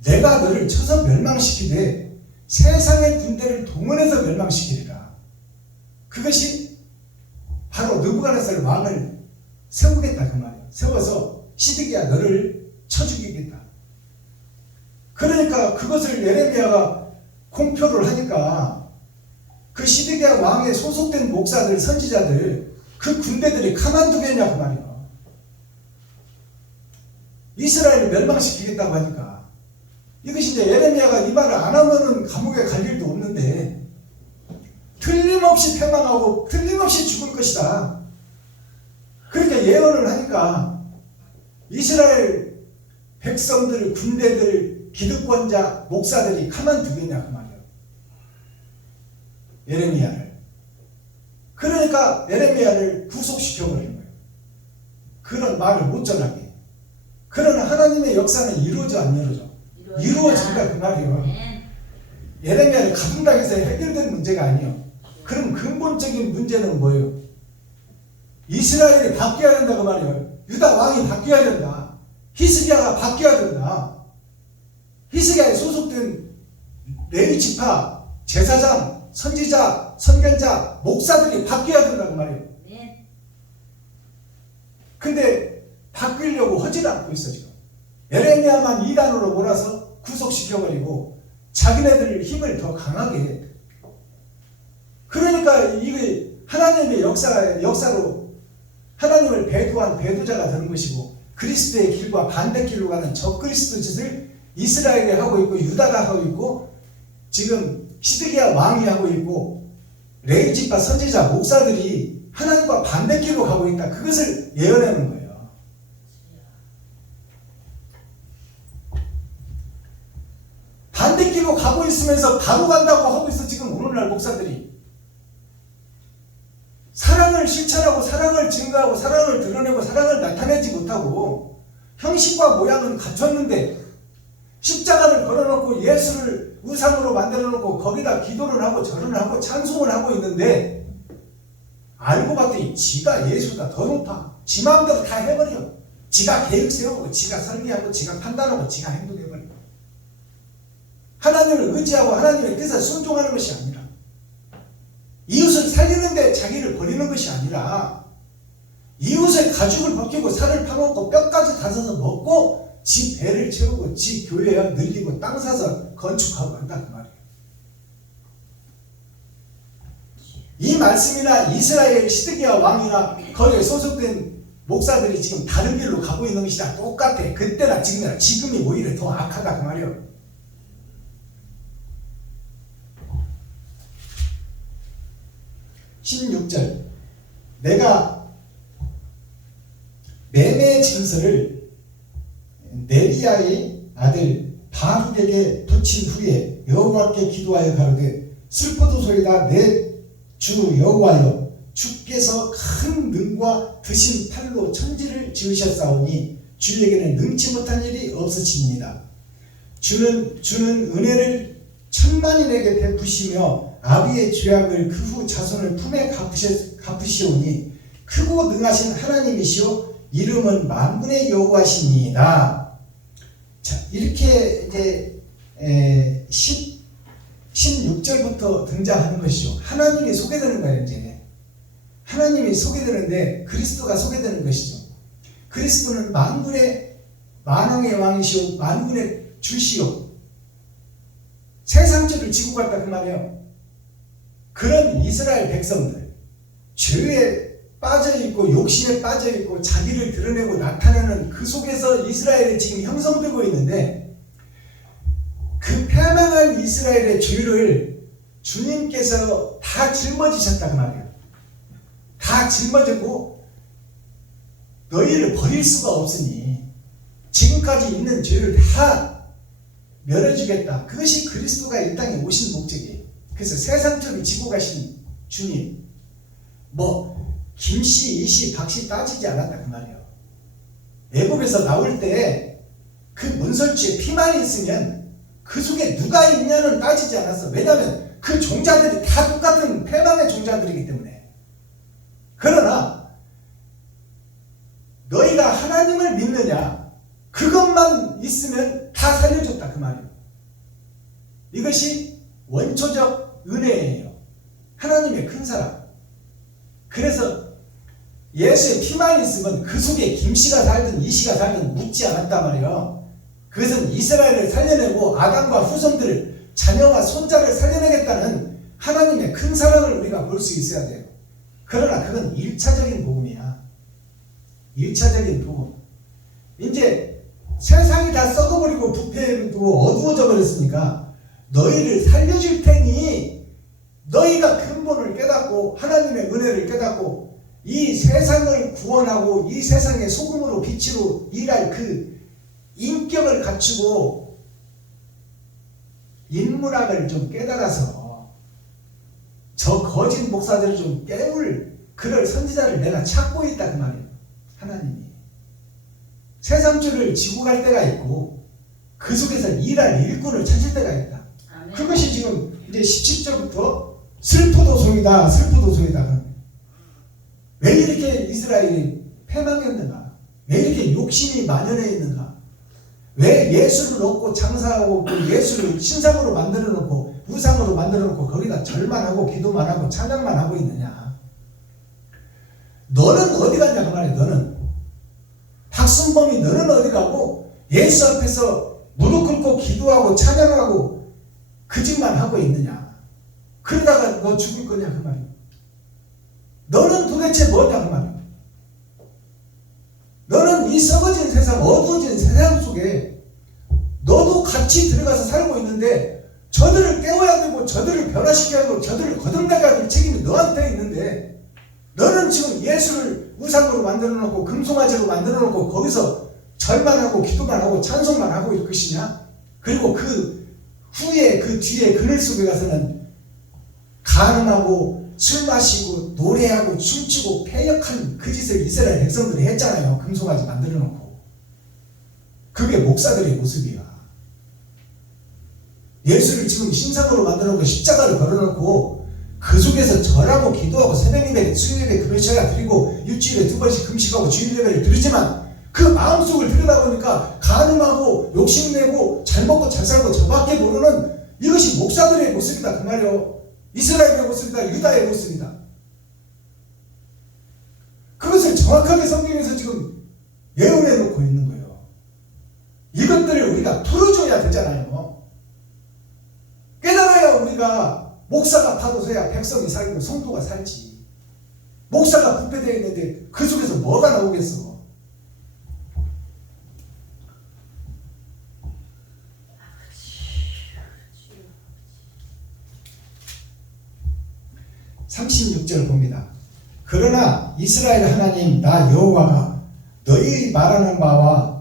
내가 너를 쳐서 멸망시키되 세상의 군대를 동원해서 멸망시키리라. 그것이 바로 느부갓네살 왕을 세우겠다 그 말이에요. 세워서 시드기야 너를 쳐 죽이겠다. 그러니까 그것을 예레미야가 공표를 하니까 그 시드기야 왕에 소속된 목사들, 선지자들, 그 군대들이 가만두겠냐 그 말이에요. 이스라엘을 멸망시키겠다고 하니까 이것이 이제 예레미야가 이 말을 안 하면은 감옥에 갈 일도 없는데 틀림없이 패망하고 틀림없이 죽을 것이다. 그렇게 예언을 하니까 이스라엘 백성들, 군대들, 기득권자, 목사들이 가만두겠냐 그 말이에요. 예레미야를. 그러니까 예레미야를 구속시켜버린 거예요. 그런 말을 못 전하게. 그러나 하나님의 역사는 이루어져 안 이루어져? 이루어진다 그 말이에요. 예레미야를 가둔다고 해서 해결된 문제가 아니에요. 그럼 근본적인 문제는 뭐예요? 이스라엘이 바뀌어야 된다 그 말이에요. 유다 왕이 바뀌어야 된다. 히스기야가 바뀌어야 된다. 히스기야에 소속된 레위 지파, 제사장, 선지자, 선견자, 목사들이 바뀌어야 된다고 말이에요. 근데 바뀌려고 하지 않고 있어 지금. 예레미야만 이단으로 몰아서 구속시켜버리고 자기네들 힘을 더 강하게 해. 그러니까 이게 하나님의 역사로 하나님을 배도한 배도자가 되는 것이고 그리스도의 길과 반대길로 가는 적그리스도 짓을 이스라엘이 하고 있고 유다가 하고 있고 지금 시드기야 왕이 하고 있고 레위 지파 선지자 목사들이 하나님과 반대길로 가고 있다. 그것을 예언하는 거예요. 반대길로 가고 있으면서 바로 간다고 하고 있어. 지금 오늘날 목사들이 사랑을 실천하고 사랑을 증거하고 사랑을 드러내고 사랑을 나타내지 못하고 형식과 모양은 갖췄는데 십자가를 걸어놓고 예수를 우상으로 만들어놓고 거기다 기도를 하고 절을 하고 찬송을 하고 있는데 알고 봤더니 지가 예수가 더 높아. 지 마음대로 다 해버려. 지가 계획 세우고 지가 설계하고 지가 판단하고 지가 행동해버려. 하나님을 의지하고 하나님의 뜻에 순종하는 것이 아니라 이웃을 살리는데 자기를 버리는 것이 아니라 이웃의 가죽을 벗기고 살을 파먹고 뼈까지 다져서 먹고 지 배를 채우고 지 교회에 늘리고 땅 사서 건축하고 한다 그 말이에요. 이 말씀이나 이스라엘 시드기야 왕이나 거기에 소속된 목사들이 지금 다른 길로 가고 있는 것이다. 똑같아. 그때나 지금이나 지금이 오히려 더 악하다 그 말이에요. (16절) 내가 매매 증서를 네리야의 아들 바룩에게 붙인 후에 여호와께 기도하여 가로되 슬퍼도소이다. 내 주 여호와여, 주께서 큰 능과 드신 팔로 천지를 지으셨사오니 주에게는 능치 못한 일이 없으십니다. 주는 은혜를 천만인에게 베푸시며 아비의 죄악을 그 후 자손을 품에 갚으시오니 크고 능하신 하나님이시오 이름은 만군의 여호와시니이다. 자, 이렇게 이제 16절부터 등장하는 것이죠. 하나님이 소개되는 거예요. 이제 하나님이 소개되는데 그리스도가 소개되는 것이죠. 그리스도는 만군의 만왕의 왕이시오 만군의 주시오 세상죄를 지고 갔다 그 말이에요. 그런 이스라엘 백성들 죄에 빠져있고 욕심에 빠져있고 자기를 드러내고 나타내는 그 속에서 이스라엘이 지금 형성되고 있는데 그 패망한 이스라엘의 죄를 주님께서 다 짊어지셨다 그 말이에요. 다 짊어지고 너희를 버릴 수가 없으니 지금까지 있는 죄를 다 멸해주겠다. 그것이 그리스도가 이 땅에 오신 목적이에요. 그래서 세상죄를 지고 가신 주님 김씨, 이씨, 박씨 따지지 않았다 그 말이에요. 애굽에서 나올 때 그 문설주에 피만 있으면 그 속에 누가 있냐는 따지지 않았어. 왜냐하면 그 종자들이 다 똑같은 패망의 종자들이기 때문에. 그러나 너희가 하나님을 믿느냐 그것만 있으면 다 살려줬다 그 말이에요. 이것이 원초적 은혜예요. 하나님의 큰 사랑. 그래서 예수의 피만 있으면 그 속에 김씨가 살든 이씨가 살든 묻지 않았단 말이에요. 그것은 이스라엘을 살려내고 아담과 후손들을 자녀와 손자를 살려내겠다는 하나님의 큰 사랑을 우리가 볼 수 있어야 돼요. 그러나 그건 1차적인 복음이야. 1차적인 복음. 이제 세상이 다 썩어버리고 부패되고 어두워져 버렸으니까 너희를 살려줄 테니 너희가 근본을 깨닫고 하나님의 은혜를 깨닫고 이 세상을 구원하고 이 세상의 소금으로 빛으로 일할 그 인격을 갖추고 인문학을 좀 깨달아서 저 거짓 목사들을 좀 깨울 그럴 선지자를 내가 찾고 있다 그 말이에요. 하나님이 세상죄를 지고 갈 때가 있고 그 속에서 일할 일꾼을 찾을 때가 있다. 아멘. 그것이 지금 이제 17절부터 슬프도소이다 슬프도소이다. 왜 이렇게 이스라엘이 패망했는가? 왜 이렇게 욕심이 만연해 있는가? 왜 예수를 얻고 장사하고 그 예수를 신상으로 만들어 놓고 우상으로 만들어 놓고 거기다 절만 하고 기도만 하고 찬양만 하고 있느냐? 너는 어디 갔냐 그 말이야. 너는 박순범이 너는 어디 가고 예수 앞에서 무릎 꿇고 기도하고 찬양하고 그 짓만 하고 있느냐? 그러다가 너 죽을 거냐 그 말이야. 너는 도대체 뭐냐 그 말이야. 너는 이 썩어진 세상 어두워진 세상 속에 너도 같이 들어가서 살고 있는데 저들을 깨워야 되고 저들을 변화시켜야 되고 저들을 거듭나가야 될 책임이 너한테 있는데 너는 지금 예수를 우상으로 만들어 놓고 금송아지로 만들어 놓고 거기서 절만 하고 기도만 하고 찬송만 하고 있을 것이냐? 그리고 그 후에 그 뒤에 그늘 속에 가서는 간음하고 술 마시고 노래하고 춤추고 패역한 그 짓을 이스라엘 백성들이 했잖아요. 금송아지 만들어 놓고. 그게 목사들의 모습이야. 예수를 지금 신상으로 만들어 놓고 십자가를 걸어놓고 그 속에서 절하고 기도하고 새벽 예배, 수요 예배, 금요 시간 드리고 일주일에 2번씩 금식하고 주일 예배를 드리지만 그 마음속을 들여다보니까 간음하고 욕심내고 잘 먹고 잘 살고 저밖에 모르는 이것이 목사들의 모습이다 그 말이에요. 이스라엘의 모습이다. 유다의 모습이다. 그것을 정확하게 성경에서 지금 예언해 놓고 있는 거예요. 이것들을 우리가 풀어줘야 되잖아요. 깨달아야 우리가 목사가 파도서야 백성이 살고 성도가 살지. 목사가 부패되어 있는데 그 속에서 뭐가 나오겠어. (36절) 봅니다. 그러나 이스라엘 하나님 나 여호와가 너희 말하는 바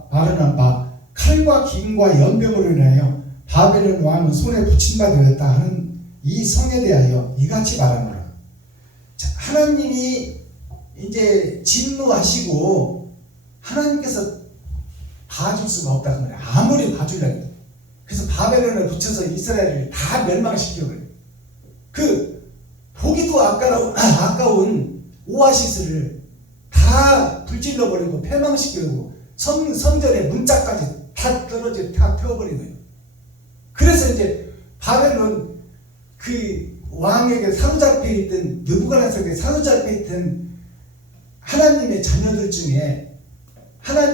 칼과 김과 연병으로 인하여 바벨론 왕은 손에 붙임 바 되었다 하는 이 성에 대하여 이같이 말하노라. 자, 하나님이 이제 진노하시고 하나님께서 봐줄 수가 없다 그 말이야. 아무리 봐주려고 해도. 그래서 바벨론에 붙여서 이스라엘을 다 멸망시켜버려요. 그 보기도 아까운 오아시스를 다 불질러버리고 패망시키고 성전의 문짝까지 다 다 태워버린 거예요. 그래서 이제 바벨론 그 왕에게 사로잡혀 있던 느부갓네살에게 사로잡혀 있던 하나님의 자녀들 중에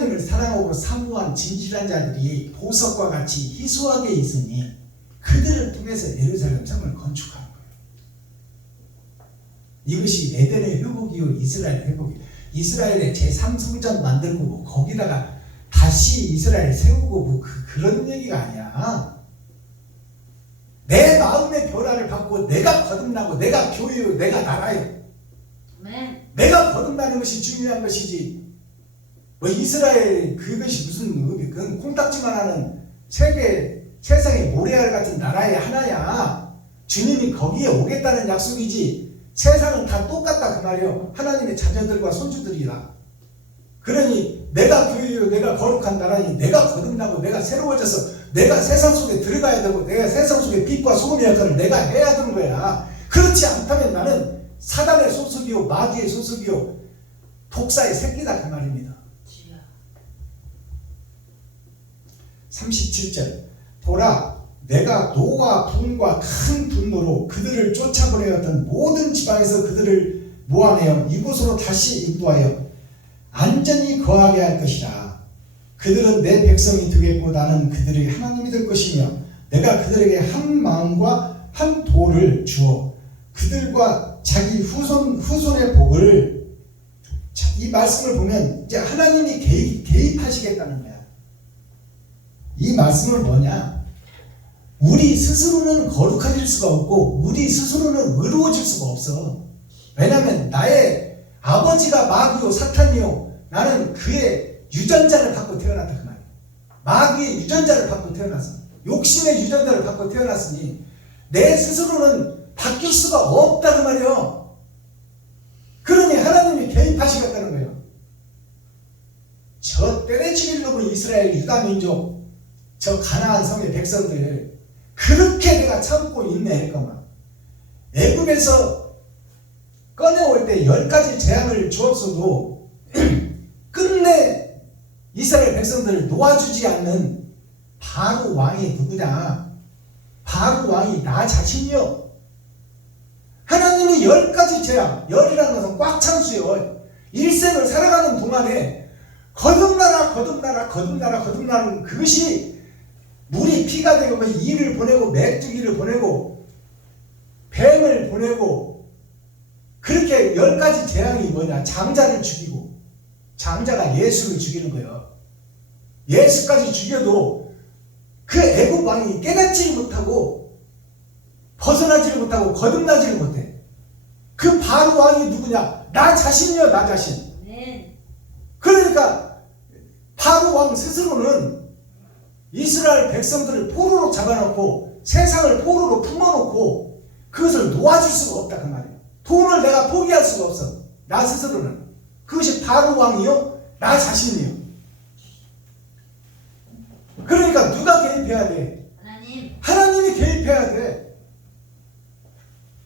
생명을 사랑하고 사모한 진실한 자들이 보석과 같이 희소하게 있으니 그들을 통해서 예루살렘 성을 건축하는 거예요. 이것이 에덴의 회복이요 이스라엘 회복이요. 이스라엘의 제3성전 만들고 뭐 거기다가 다시 이스라엘 세우고 뭐 그런 얘기가 아니야. 내 마음의 변화를 받고 내가 거듭나고 내가 교회요 내가 나라요. 내가 거듭나는 것이 중요한 것이지 뭐 이스라엘 그것이 무슨 의미, 그건 콩딱지만 하는 세상의 모래알 같은 나라의 하나야. 주님이 거기에 오겠다는 약속이지 세상은 다 똑같다 그 말이요. 하나님의 자녀들과 손주들이라. 그러니 내가 교회요 내가 거룩한 나라니 내가 거듭나고 내가 새로워져서 내가 세상 속에 들어가야 되고 내가 세상 속에 빛과 소금의 역할을 내가 해야 되는 거야. 그렇지 않다면 나는 사단의 소속이요 마귀의 소속이요 독사의 새끼다 그 말입니다. 37절 보라 내가 노와 분과 큰 분노로 그들을 쫓아보내었던 모든 지방에서 그들을 모아내어 이곳으로 다시 인도하여 안전히 거하게 할 것이라. 그들은 내 백성이 되겠고 나는 그들에게 하나님이 될 것이며 내가 그들에게 한 마음과 한 도를 주어 그들과 자기 후손의 복을. 이 말씀을 보면 이제 하나님이 개입하시겠다는 거야. 이 말씀은 뭐냐? 우리 스스로는 거룩해질 수가 없고 우리 스스로는 의로워질 수가 없어. 왜냐하면 나의 아버지가 마귀요 사탄이요 나는 그의 유전자를 받고 태어났다 그 말이야. 마귀의 유전자를 받고 태어났어. 욕심의 유전자를 받고 태어났으니 내 스스로는 바뀔 수가 없다 그 말이야. 그러니 하나님이 개입하시겠다는 거예요. 저 때려치기를 넘은 이스라엘 유다 민족 저 가나안 성의 백성들 그렇게 내가 참고 인내했구만. 애굽에서 꺼내올 때 10가지 재앙을 주었어도 끝내 이스라엘 백성들을 놓아주지 않는 바로 왕이 누구냐? 바로 왕이 나 자신이요. 하나님이 10가지 재앙, 열이라는 것은 꽉 찬 수요. 일생을 살아가는 동안에 거듭나라 그것이 물이 피가 되고 이를 보내고 메뚜기를 보내고 뱀을 보내고 그렇게 10가지 재앙이 뭐냐? 장자를 죽이고 장자가 예수를 죽이는 거예요. 예수까지 죽여도 그 애굽 왕이 깨닫지를 못하고 벗어나지를 못하고 거듭나지를 못해. 그 바로 왕이 누구냐? 나 자신이요 나 자신. 그러니까 바로 왕 스스로는 이스라엘 백성들을 포로로 잡아놓고 세상을 포로로 품어놓고 그것을 놓아줄 수가 없다 그 말이에요. 돈을 내가 포기할 수가 없어. 나 스스로는. 그것이 바로 왕이요 나 자신이요. 그러니까 누가 개입해야 돼? 하나님이 개입해야 돼.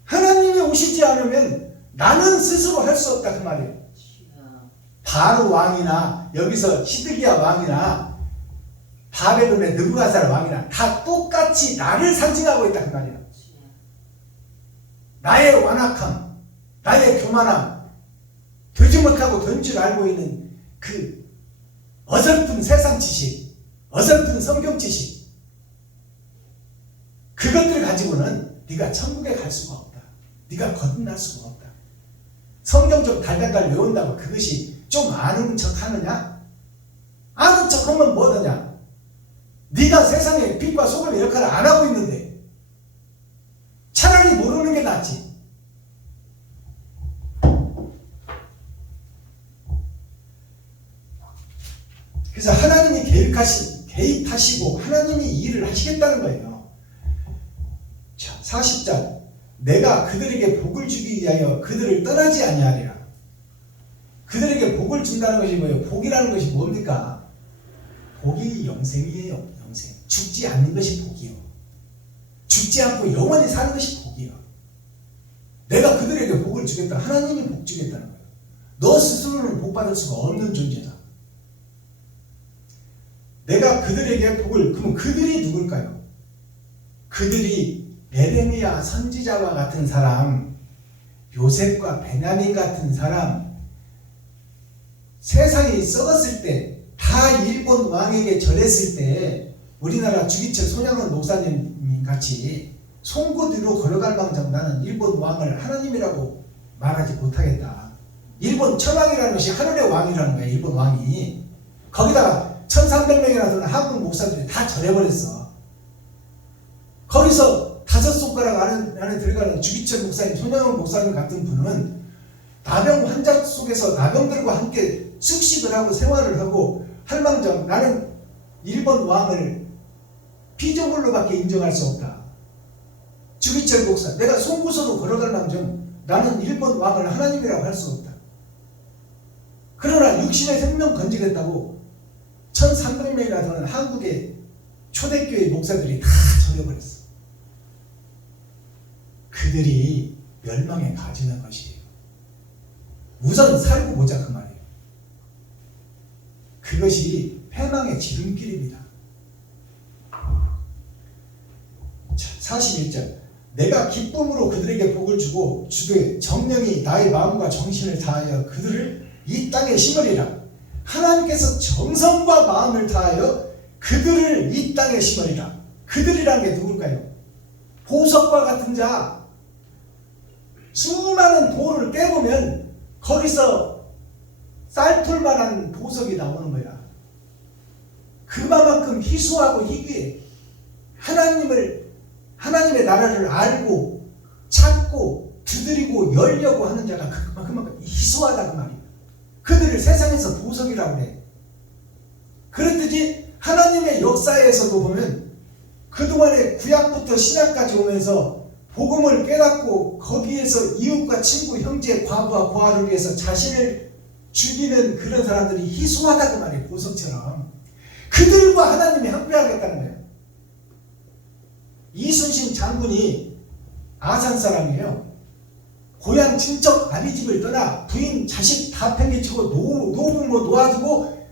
하나님이 오시지 않으면 나는 스스로 할 수 없다 그 말이에요. 바로 왕이나 여기서 시드기야 왕이나 바벨론의 느부갓네살 왕이나 다 똑같이 나를 상징하고 있다 그 말이야. 나의 완악함, 나의 교만함, 되지 못하고 된 줄 알고 있는 그 어설픈 세상 지식, 어설픈 성경 지식, 그것들 가지고는 네가 천국에 갈 수가 없다. 네가 거듭날 수가 없다. 성경 좀 달달달 외운다고 그것이 좀 아는 척 하느냐? 아는 척 하면 뭐하냐? 네가 세상에 빛과 소금의 역할을 안 하고 있는데 차라리 모르는 게 낫지. 그래서 하나님이 개입하시고 하나님이 일을 하시겠다는 거예요. 자, 40절 내가 그들에게 복을 주기 위하여 그들을 떠나지 아니하리라. 그들에게 복을 준다는 것이 뭐예요? 복이라는 것이 뭡니까? 복이 영생이에요. 영생. 죽지 않는 것이 복이요. 죽지 않고 영원히 사는 것이 복이요. 내가 그들에게 복을 주겠다. 하나님이 복 주겠다는 거예요. 너 스스로는 복 받을 수가 없는 존재다. 내가 그들에게 복을, 그럼 그들이 누굴까요? 그들이 예레미야 선지자와 같은 사람, 요셉과 베냐민 같은 사람, 세상이 썩었을 때 다 일본 왕에게 절했을 때 우리나라 주기철 손양원 목사님 같이 송곳 위로 걸어갈 망정 나는 일본 왕을 하나님이라고 말하지 못하겠다. 일본 천왕이라는 것이 하늘의 왕이라는 거예요. 일본 왕이. 거기다가 1300명이나 되는 한국 목사들이 다 절해버렸어. 거기서 5손가락 안에 들어가는 주기철 목사님, 손양원 목사님 같은 분은 나병 환자 속에서 나병들과 함께 숙식을 하고 생활을 하고 할망정 나는 일본 왕을 피조물로밖에 인정할 수 없다. 주기철 목사, 내가 송구서로 걸어갈 망정 나는 일본 왕을 하나님이라고 할 수 없다. 그러나 육신의 생명 건지겠다고 1300명이나 되는 한국의 초대교회 목사들이 다 절여버렸어. 그들이 멸망에 가지는 것이에요. 우선 살고 보자 그 말이에요. 그것이 패망의 지름길입니다. 41절 내가 기쁨으로 그들에게 복을 주고 주되 정령이 나의 마음과 정신을 다하여 그들을 이 땅에 심으리라. 하나님께서 정성과 마음을 다하여 그들을 이 땅에 심으리라. 그들이란 게 누굴까요? 보석과 같은 자. 수많은 돌을 깨보면 거기서 쌀풀만한 보석이 나오는 거야. 그만큼 희소하고 희귀해. 하나님의 나라를 알고 찾고 두드리고 열려고 하는 자가 그만큼 희소하다 그 말이야. 그들을 세상에서 보석이라고 해. 그렇듯이 하나님의 역사에서도 보면 그동안에 구약부터 신약까지 오면서 복음을 깨닫고 거기에서 이웃과 친구, 형제, 과부와 고아를 위해서 자신을 죽이는 그런 사람들이 희소하다 그 말이에요. 보석처럼. 그들과 하나님이 함께하겠다는 거예요. 이순신 장군이 아산 사람이에요. 고향 친척 아비집을 떠나 부인 자식 다 팽개치고 노부모 놓아두고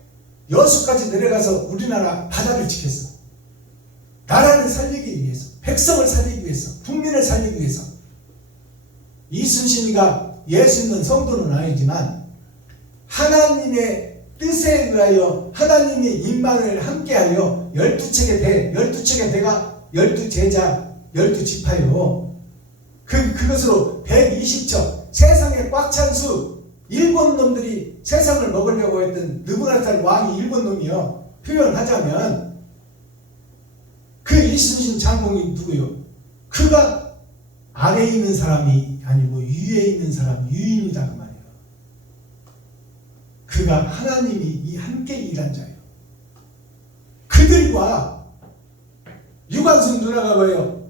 여수까지 내려가서 우리나라 바다를 지켰어. 나라를 살리기 위해서, 백성을 살리기 위해서, 국민을 살리기 위해서. 이순신이가 예수 믿는 성도는 아니지만 하나님의 뜻에 의하여 하나님이 임만을 함께하여 12척의 배가 12제자 12지파요. 그것으로 120척 세상에 꽉 찬 수, 일본 놈들이 세상을 먹으려고 했던 느부갓네살 왕이 일본 놈이요. 표현하자면 그 이순신 장군이 누구요? 그가 아래에 있는 사람이 아니고 위에 있는 사람, 유인이다 그 말이에요. 그가 하나님이 함께 일한 자예요. 그들과 유관순 누나가 뭐예요?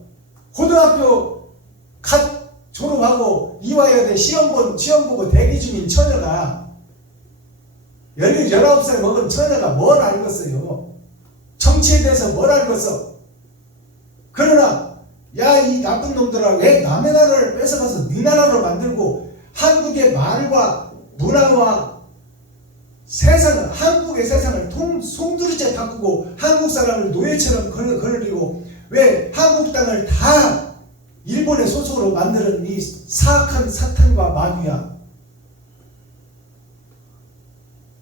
고등학교 갓 졸업하고 이화여대 시험 보고 대기 중인 처녀가 19살 먹은 처녀가 뭘 알겠어요? 정치에 대해서 뭘 알겠어? 그러나 야 이 나쁜 놈들아 왜 남의 나라를 뺏어가서 네 나라로 만들고 한국의 말과 문화와 세상을, 한국의 세상을 송두리째 바꾸고 한국 사람을 노예처럼 거느리고 왜 한국 땅을 다 일본의 소속으로 만드는 이 사악한 사탄과 마귀야.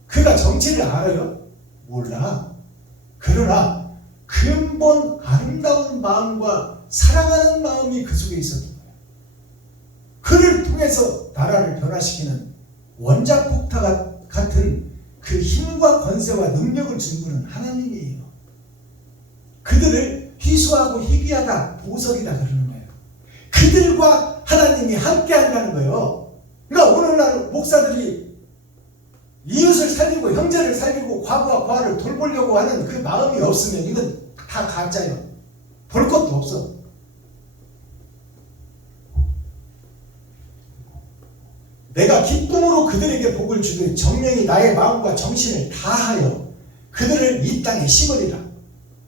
그가 정치를 알아요? 몰라. 그러나 근본 아름다운 마음과 사랑하는 마음이 그 속에 있었던 거야. 그를 통해서 나라를 변화시키는 원자폭탄 같은 그 힘과 권세와 능력을 준 분은 하나님이에요. 그들을 희소하고 희귀하다, 보석이다 그러는 거예요. 그들과 하나님이 함께 한다는 거예요. 그러니까 오늘날 목사들이 이웃을 살리고 형제를 살리고 과부와 고아를 돌보려고 하는 그 마음이 없으면 이건 다 가짜예요. 볼 것도 없어. 내가 기쁨으로 그들에게 복을 주되 정령이 나의 마음과 정신을 다하여 그들을 이 땅에 심으리라.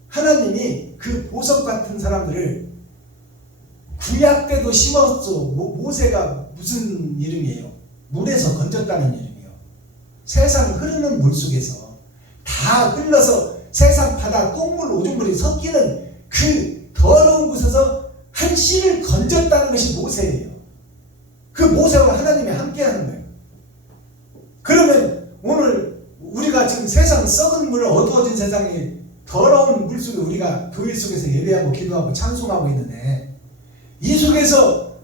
하나님이 그 보석 같은 사람들을 구약 때도 심었어. 모세가 무슨 이름이에요? 물에서 건졌다는 이름이에요. 세상 흐르는 물 속에서 다 흘러서 세상 바다 똥물 오줌물이 섞이는 그 더러운 곳에서 한 씨를 건졌다는 것이 모세예요. 그 모세와 하나님이 함께하는 거예요. 그러면 오늘 우리가 우리가 지금 세상 썩은 물, 어두워진 세상에 더러운 물 속에 우리가 교회 속에서 예배하고 기도하고 찬송하고 있는데, 이 속에서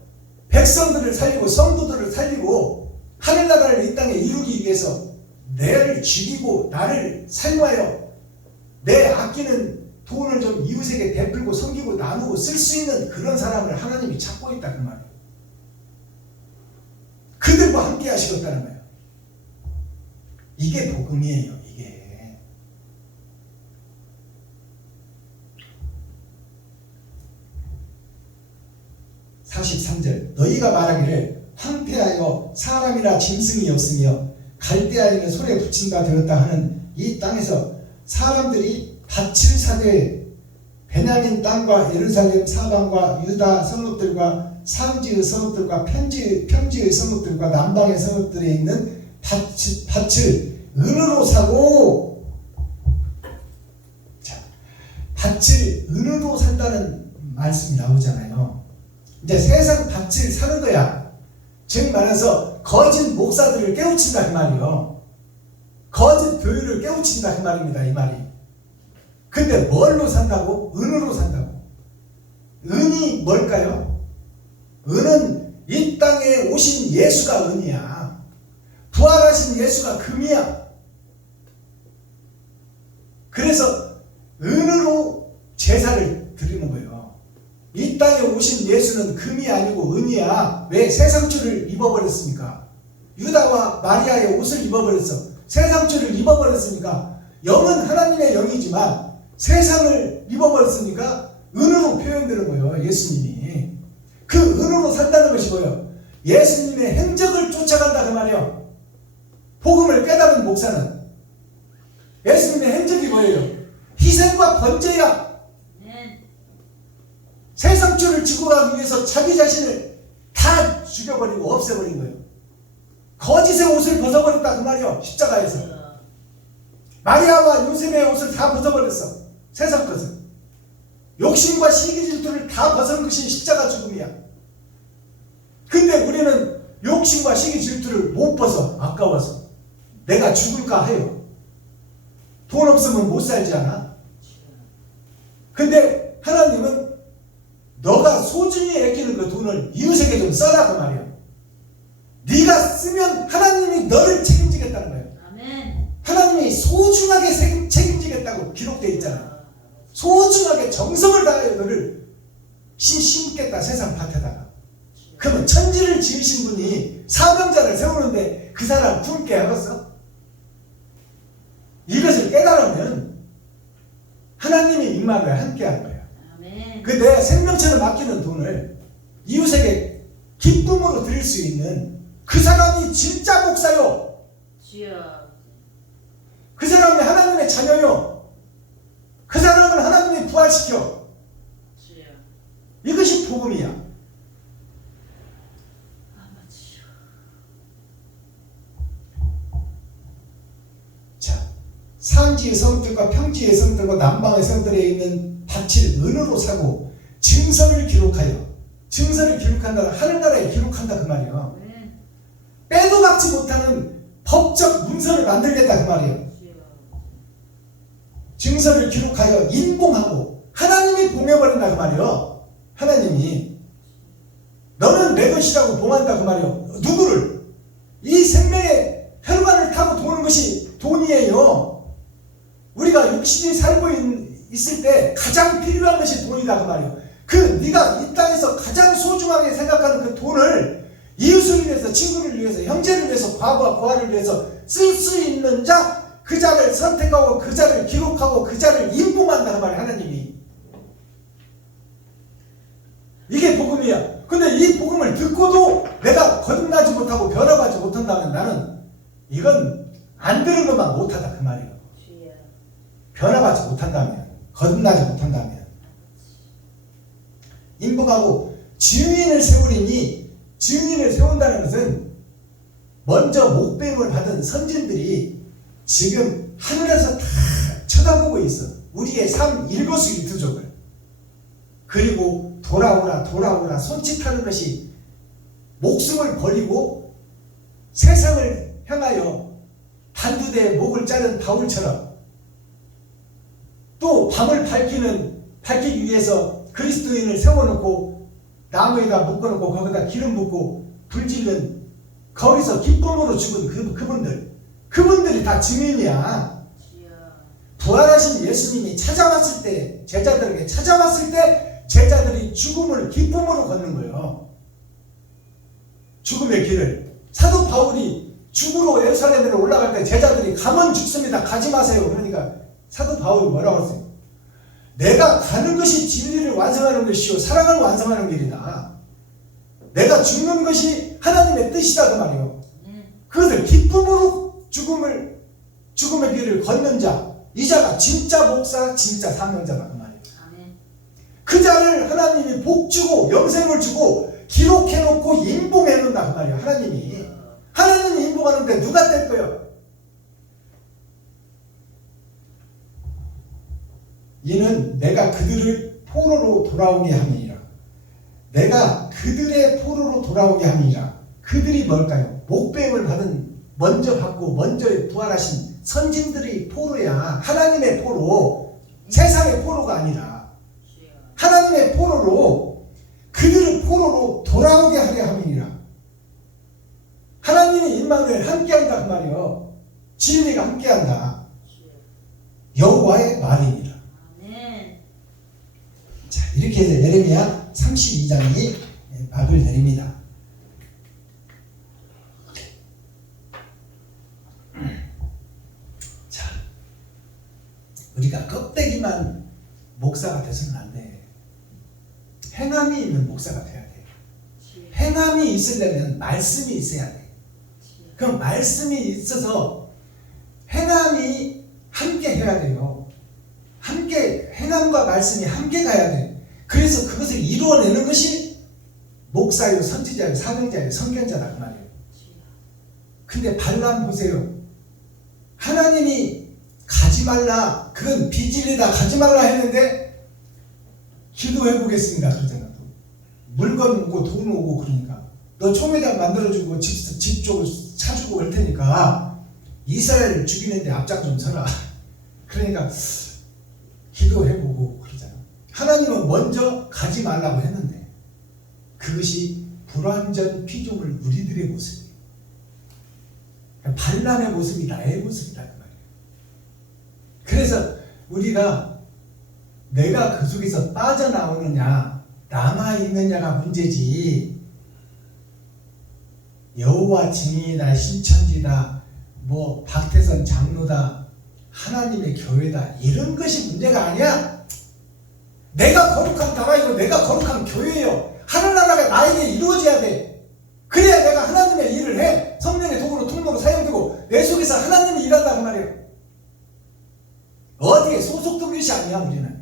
백성들을 살리고 성도들을 살리고 하늘나라를 이 땅에 이루기 위해서 내를 죽이고 나를 사용하여 내 아끼는 돈을 좀 이웃에게 베풀고 섬기고 나누고 쓸 수 있는 그런 사람을 하나님이 찾고 있다 그 말이에요. 그들과 함께 하시겠다는 거예요. 이게 복음이에요. 이게. (43절) 너희가 말하기를 황폐하여 사람이라 짐승이 없으며 갈대아인은 손에 붙인 바 되었다 하는 이 땅에서 사람들이 밭을 사되 베냐민 땅과 예루살렘 사방과 유다 성읍들과 상지의 성읍들과 평지의 성읍들과 남방의 성읍들에 있는 밭을 은으로 사고, 자, 밭을 은으로 산다는 말씀이 나오잖아요. 이제 세상 밭을 사는 거야. 즉 말해서 거짓 목사들을 깨우친다 그 말이요. 거짓 교회를 깨우친다 그 말입니다. 이 말이. 근데 뭘로 산다고? 은으로 산다고. 은이 뭘까요? 은은 이 땅에 오신 예수가 은이야. 부활하신 예수가 금이야. 그래서 은으로 제사를 드리는 거예요. 이 땅에 오신 예수는 금이 아니고 은이야. 왜? 세상줄을 입어버렸습니까? 유다와 마리아의 옷을 입어버렸어. 세상줄을 입어버렸으니까 영은 하나님의 영이지만 세상을 입어버렸으니까 은으로 표현되는 거예요. 예수님이. 그 은으로 산다는 것이 뭐예요? 예수님의 행적을 쫓아간다 그 말이에요. 복음을 깨달은 목사는 예수님의 행적이 뭐예요? 희생과 번제야. 세상줄을 지고 가기 위해서 자기 자신을 다 죽여버리고 없애버린 거예요. 거짓의 옷을 벗어버렸다 그 말이에요. 십자가에서. 마리아와 요셉의 옷을 다 벗어버렸어. 세상 것을. 욕심과 시기 질투를 다 벗은 것이 십자가 죽음이야. 근데 우리는 욕심과 시기 질투를 못 벗어. 아까워서. 내가 죽을까 해요. 돈 없으면 못 살지 않아? 근데 하나님은 너가 소중히 아끼는 그 돈을 이웃에게 좀 써라 그 말이야. 네가 쓰면 하나님이 너를 책임지겠다는 거예요. 아멘. 하나님이 소중하게 책임지겠다고 기록되어 있잖아요. 소중하게 정성을 다하여 너를 심겠다 세상 밭에다가. 그러면 천지를 지으신 분이 사명자를 세우는데 그 사람 굶게 하겠어? 이것을 깨달으면 하나님이 임마누엘 함께하는 거예요. 아멘. 그 내 생명처럼 아끼는 돈을 이웃에게 기쁨으로 드릴 수 있는 그 사람이 진짜 목사요. 주여. 그 사람이 하나님의 자녀요. 그 사람을 하나님이 부활시켜. 주여. 이것이 복음이야. 아버지요. 자, 상지의 성들과 평지의 성들과 남방의 성들에 있는 밭을 은으로 사고 증서를 기록하여. 증서를 기록한다. 하늘나라에 기록한다 그 말이에요. 아멘. 빼도 박지 못하는 법적 문서를 만들겠다 그 말이에요. 주여. 증서를 기록하여 인봉하고 하나님이 봉해버린다 그 말이에요. 하나님이 너는 내 것이라고 봉한다 그 말이에요. 누구를? 이 생명의 혈관을 타고 도는 것이 돈이에요. 우리가 육신이 살고 있을 때 가장 필요한 것이 돈이다 그 말이에요. 그 네가 이 땅에서 가장 소중하게 생각하는 그 돈을 이웃을 위해서, 친구를 위해서, 형제를 위해서, 과거와 부활을 위해서 쓸 수 있는 자, 그 자를 선택하고 그 자를 기록하고 그 자를 인봉한다는 말이에요. 하나님이. 이게 복음이야. 근데 이 복음을 듣고도 내가 거듭나지 못하고 변화하지 못한다면 나는 이건 안 들은 것만 못하다 그 말이에요. 주여. 변화하지 못한다면, 거듭나지 못한다면. 인복하고 증인을 세우리니, 증인을 세운다는 것은 먼저 목배임을 받은 선진들이 지금 하늘에서 다 쳐다보고 있어. 우리의 삶 일거수일투족을. 그리고 돌아오라 손짓하는 것이 목숨을 버리고 세상을 향하여 단두대에 목을 자른 바울처럼 또 밤을 밝히기 위해서 그리스도인을 세워놓고 나무에다 묶어놓고 거기다 기름 붓고 불질른 거기서 기쁨으로 죽은 그분들이 다 증인이야. 주여. 부활하신 예수님이 찾아왔을 때 제자들에게 찾아왔을 때 제자들이 죽음을 기쁨으로 걷는 거예요. 죽음의 길을. 사도 바울이 죽으러 예루살렘으로 올라갈 때 제자들이 가면 죽습니다. 가지 마세요. 그러니까 사도 바울이 뭐라고 했어요? 내가 가는 것이 진리를 완성하는 것이요 사랑을 완성하는 길이다. 내가 죽는 것이 하나님의 뜻이다 그 말이에요. 그것을 기쁨으로 죽음의 길을 걷는 자, 이 자가 진짜 목사, 진짜 사명자다 그 말이에요. 아멘. 그 자를 하나님이 복 주고 영생을 주고 기록해놓고 인봉해놓는다 그 말이에요. 하나님이 인봉하는데 누가 뗄 거예요? 이는 내가 그들을 포로로 돌아오게 함이니라. 내가 그들의 포로로 돌아오게 함이니라. 그들이 뭘까요? 목배임을 먼저 받고 먼저 부활하신 선진들이 포로야. 하나님의 포로, 세상의 포로가 아니라 주여. 하나님의 포로로 그들을 포로로 돌아오게 하려 함이니라. 하나님이 임마누엘 함께한다 그 말이요. 진리가 함께한다. 주여. 여호와의 말이니라. 아멘. 자, 이렇게 해서 예레미야 32장이 답을 내립니다. 자, 우리가 껍데기만 목사가 돼서는 안 돼. 행함이 있는 목사가 돼야 돼. 주여. 행함이 있으려면 말씀이 있어야 돼. 주여. 그럼 말씀이 있어서 행함이 함께 해야 돼요. 함께 행함과 말씀이 함께 가야 돼. 그래서 그것을 이루어내는 것이 목사요, 선지자요, 사명자요, 선견자다 그 말이에요. 주여. 근데 발람 보세요. 하나님이 가지 말라, 그건 비진리다, 가지 말라 했는데 기도해 보겠습니다 그러잖아. 또 물건 오고 돈 오고 그러니까 너 총회장 만들어주고 집 쪽을 차주고 할 테니까 이스라엘을 죽이는데 앞장 좀 서라. 그러니까 기도해보고 그러잖아. 하나님은 먼저 가지 말라고 했는데 그것이 불완전 피조물 우리들의 모습이에요. 발람의 모습이 나의 모습이다 그 말이에요. 그래서 우리가 내가 그 속에서 빠져나오느냐 남아있느냐가 문제지, 여호와 증인이다, 신천지다, 뭐 박태선 장로다, 하나님의 교회다, 이런 것이 문제가 아니야. 내가 거룩한 나라이고 내가 거룩한 교회예요. 하늘나라가 나에게 이루어져야 돼. 그래야 내가 하나님의 일을 해. 성령의 도구로 통로로 사용되고 내 속에서 하나님이 일한다 그 말이에요. 어디에 소속된 것이 아니야. 우리는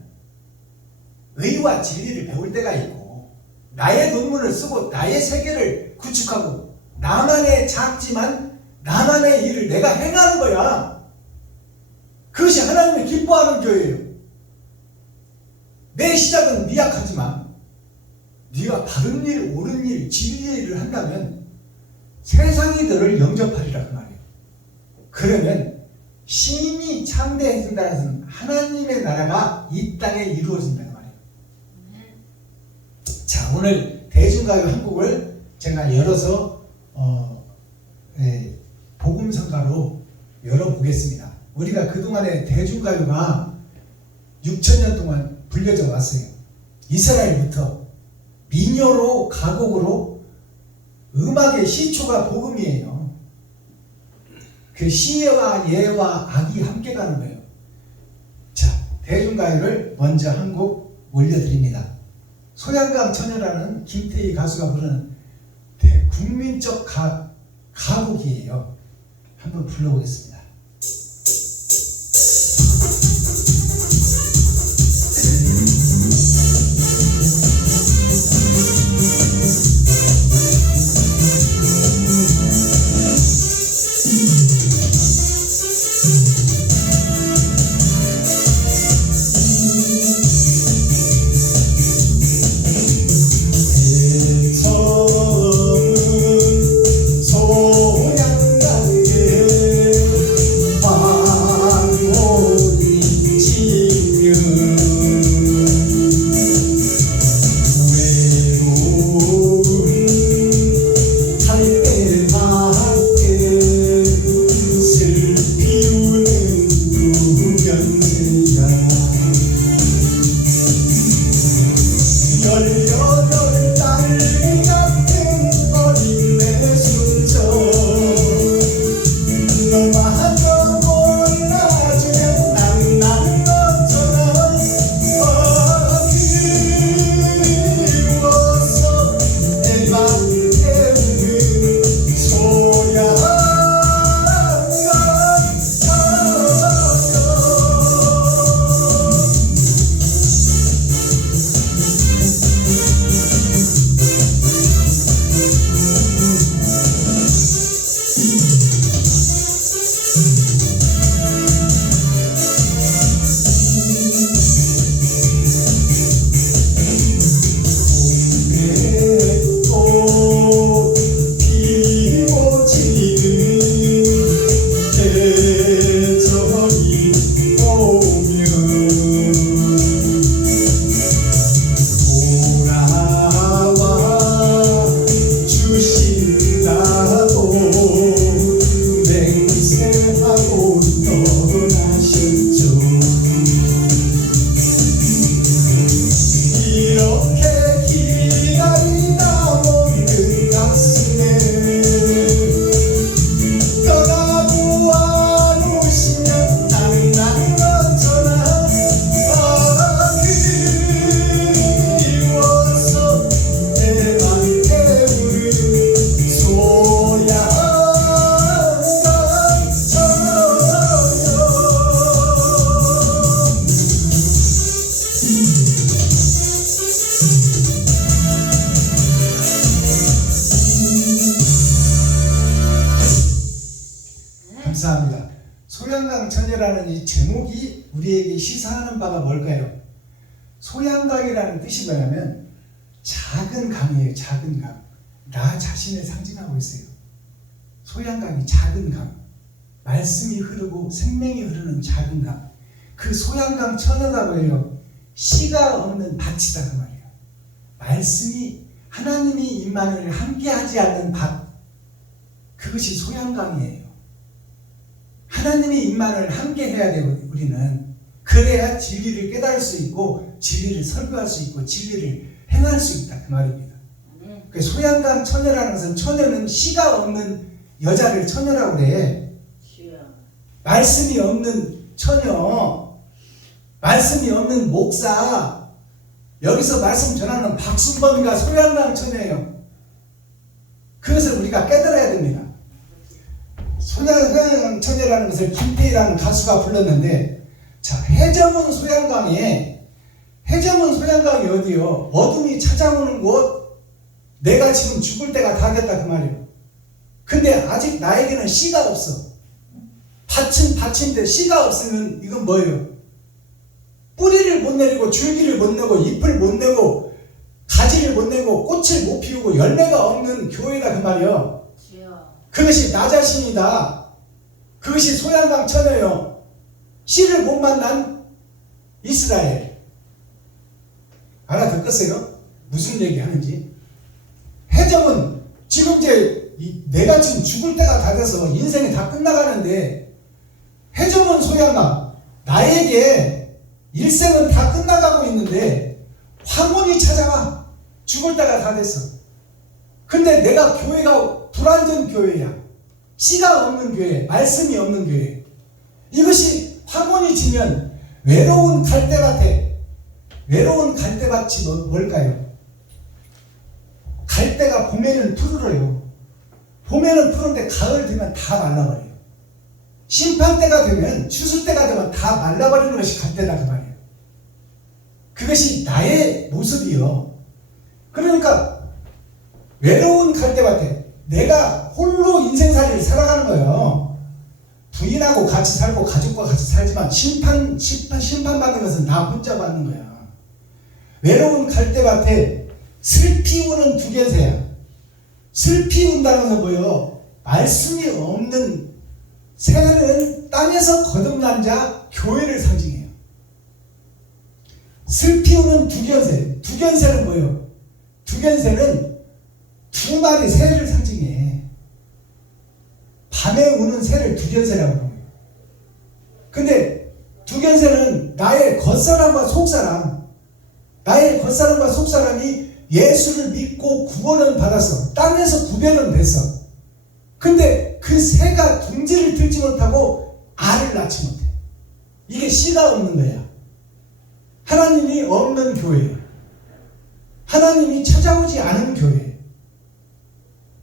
의와 진리를 배울 때가 있고 나의 논문을 쓰고 나의 세계를 구축하고 나만의 작지만 나만의 일을 내가 행하는 거야. 그것이 하나님이 기뻐하는 교회예요. 내 시작은 미약하지만 네가 바른 일, 옳은 일, 진리의 일을 한다면 세상이 너를 영접하리라 그 말이에요. 그러면 신이 창대해진다는 것은 하나님의 나라가 이 땅에 이루어진다 그 말이에요. 자, 오늘 대중가요 한 곡을 제가 열어서 복음성가로 열어보겠습니다. 우리가 그동안에 대중가요가 6,000년 동안 불려져 왔어요. 이스라엘부터 민요로 가곡으로 음악의 시초가 복음이에요. 그 시와 예와 악이 함께 가는 거예요. 자, 대중가요를 먼저 한 곡 올려드립니다. 소양강 처녀라는 김태희 가수가 부르는 국민적 가곡이에요. 한번 불러보겠습니다. 소양강에 소양강이라는 이 제목이 우리에게 시사하는 바가 뭘까요? 소양강이라는 뜻이 뭐냐면 작은 강이에요. 작은 강. 나 자신을 상징하고 있어요. 소양강이 작은 강. 말씀이 흐르고 생명이 흐르는 작은 강. 그 소양강 천여가 뭐예요? 씨가 없는 밭이다 그 말이에요. 말씀이 하나님이 임마누엘 함께하지 않는 밭. 그것이 소양강이에요. 하나님이 임마누엘 함께해야 돼요. 우리는. 그래야 진리를 깨달을 수 있고 진리를 설교할 수 있고 진리를 행할 수 있다 그 말입니다. 그 소양강 처녀라는 것은 처녀는 씨가 없는 여자를 처녀라고 그래. 주여. 말씀이 없는 처녀, 말씀이 없는 목사, 여기서 말씀 전하는 박순범이가 소양강 처녀예요. 그것을 우리가 깨달아야 됩니다. 소양강 처녀라는 것을 김태희라는 가수가 불렀는데, 자, 해저문 소양강이 어디요? 어둠이 찾아오는 곳, 내가 지금 죽을 때가 다 됐다 그 말이에요. 근데 아직 나에게는 씨가 없어. 밭은 밭인데 씨가 없으면 이건 뭐예요? 뿌리를 못 내리고 줄기를 못 내고 잎을 못 내고 가지를 못 내고 꽃을 못 피우고 열매가 없는 교회다 그 말이에요. 주여. 그것이 나 자신이다. 그것이 소양강 처녀요. 씨를 못 만난 이스라엘. 알아듣겠어요? 무슨 얘기 하는지. 해적은 지금 이제 내가 지금 죽을 때가 다 돼서 인생이 다 끝나가는데 해적은 소양강. 나에게 일생은 다 끝나가고 있는데 황혼이 찾아와. 죽을 때가 다 됐어. 근데 내가 교회가 불완전 교회야. 씨가 없는 교회, 말씀이 없는 교회. 이것이 황혼이 지면 외로운 갈대밭에, 외로운 갈대밭이 뭘까요? 갈대가 봄에는 푸르러요. 봄에는 푸른데 가을 되면 다 말라버려요. 심판때가 되면, 추수때가 되면 다 말라버리는 것이 갈대다 그 말이에요. 그것이 나의 모습이요. 그러니까 외로운 갈대밭에 내가 홀로 인생살이를 살아가는 거예요. 부인하고 같이 살고 가족과 같이 살지만 심판받는 것은 나 혼자 받는 거야. 외로운 갈대밭에 슬피 우는 두견새야. 슬피 운다는 건 뭐예요? 말씀이 없는 새는 땅에서 거듭난 자, 교회를 상징해요. 슬피 우는 두견새. 두견새는 뭐예요? 두견새는 두 마리 새를 상징해. 밤에 우는 새를 두견새라고 해요. 근데 두견새는 나의 겉사람과 속사람, 나의 겉사람과 속사람이 예수를 믿고 구원을 받았어. 땅에서 구별은 됐어. 근데 그 새가 둥지를 들지 못하고 알을 낳지 못해. 이게 씨가 없는 거야. 하나님이 없는 교회, 하나님이 찾아오지 않은 교회,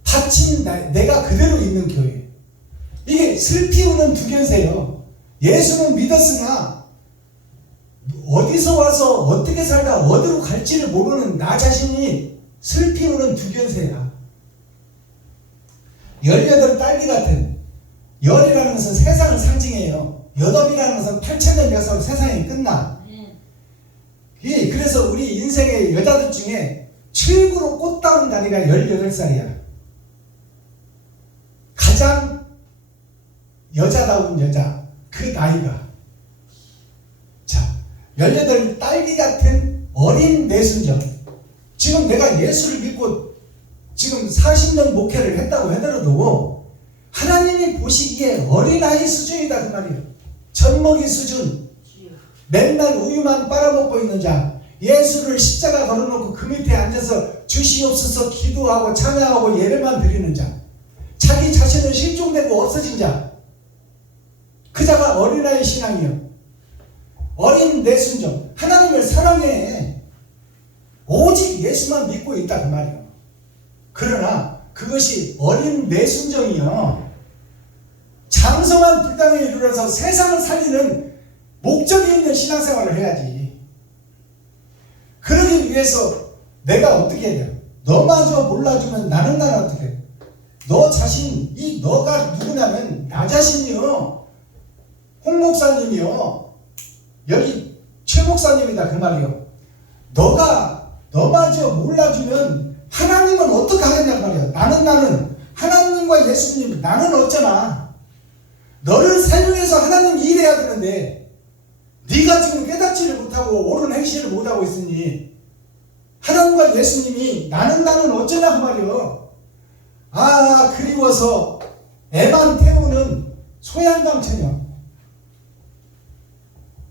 밭인 내가 그대로 있는 교회. 이게 슬피 우는 두견새요. 예수는 믿었으나 어디서 와서 어떻게 살다 어디로 갈지를 모르는 나 자신이 슬피 우는 두견새야. 18딸기 같은, 열이라는 것은 세상을 상징해요. 여덟이라는 것은 8,000년 역사로 세상이 끝나. 그래서 우리 인생의 여자들 중에 최고로 꽃다운 나이가 18살이야. 가장 여자다운 여자, 그 나이가. 자, 18딸기 같은 어린 내순정. 지금 내가 예수를 믿고 지금 40년 목회를 했다고 하더라도 하나님이 보시기에 어린아이 수준이다 그 말이에요. 젖먹이 수준. 맨날 우유만 빨아먹고 있는 자, 예수를 십자가 걸어놓고 그 밑에 앉아서 주시옵소서 기도하고 찬양하고 예배만 드리는 자, 자기 자신은 실종되고 없어진 자, 그 자가 어린아이 신앙이요. 어린 내순정. 하나님을 사랑해. 오직 예수만 믿고 있다 그 말이에요. 그러나 그것이 어린 내순정이요. 장성한 불당에 이르러서 세상을 살리는 목적이 있는 신앙생활을 해야지. 그러기 위해서 내가 어떻게 해야 돼요? 너마저 몰라주면 나는 어떻게 해요? 너 자신, 이 너가 누구냐면 나 자신이요. 홍 목사님이요. 여기 최 목사님이다 그 말이요. 너마저 몰라주면 하나님은 어떻게 하겠냐 말이야. 나는 하나님과 예수님 나는 어쩌나. 너를 사용해서 하나님 일해야 되는데 네가 지금 깨닫지를 못하고 옳은 행실을 못하고 있으니 하나님과 예수님이 나는 어쩌나 그 말이요. 아 그리워서 애만 태우는 소양강 처녀.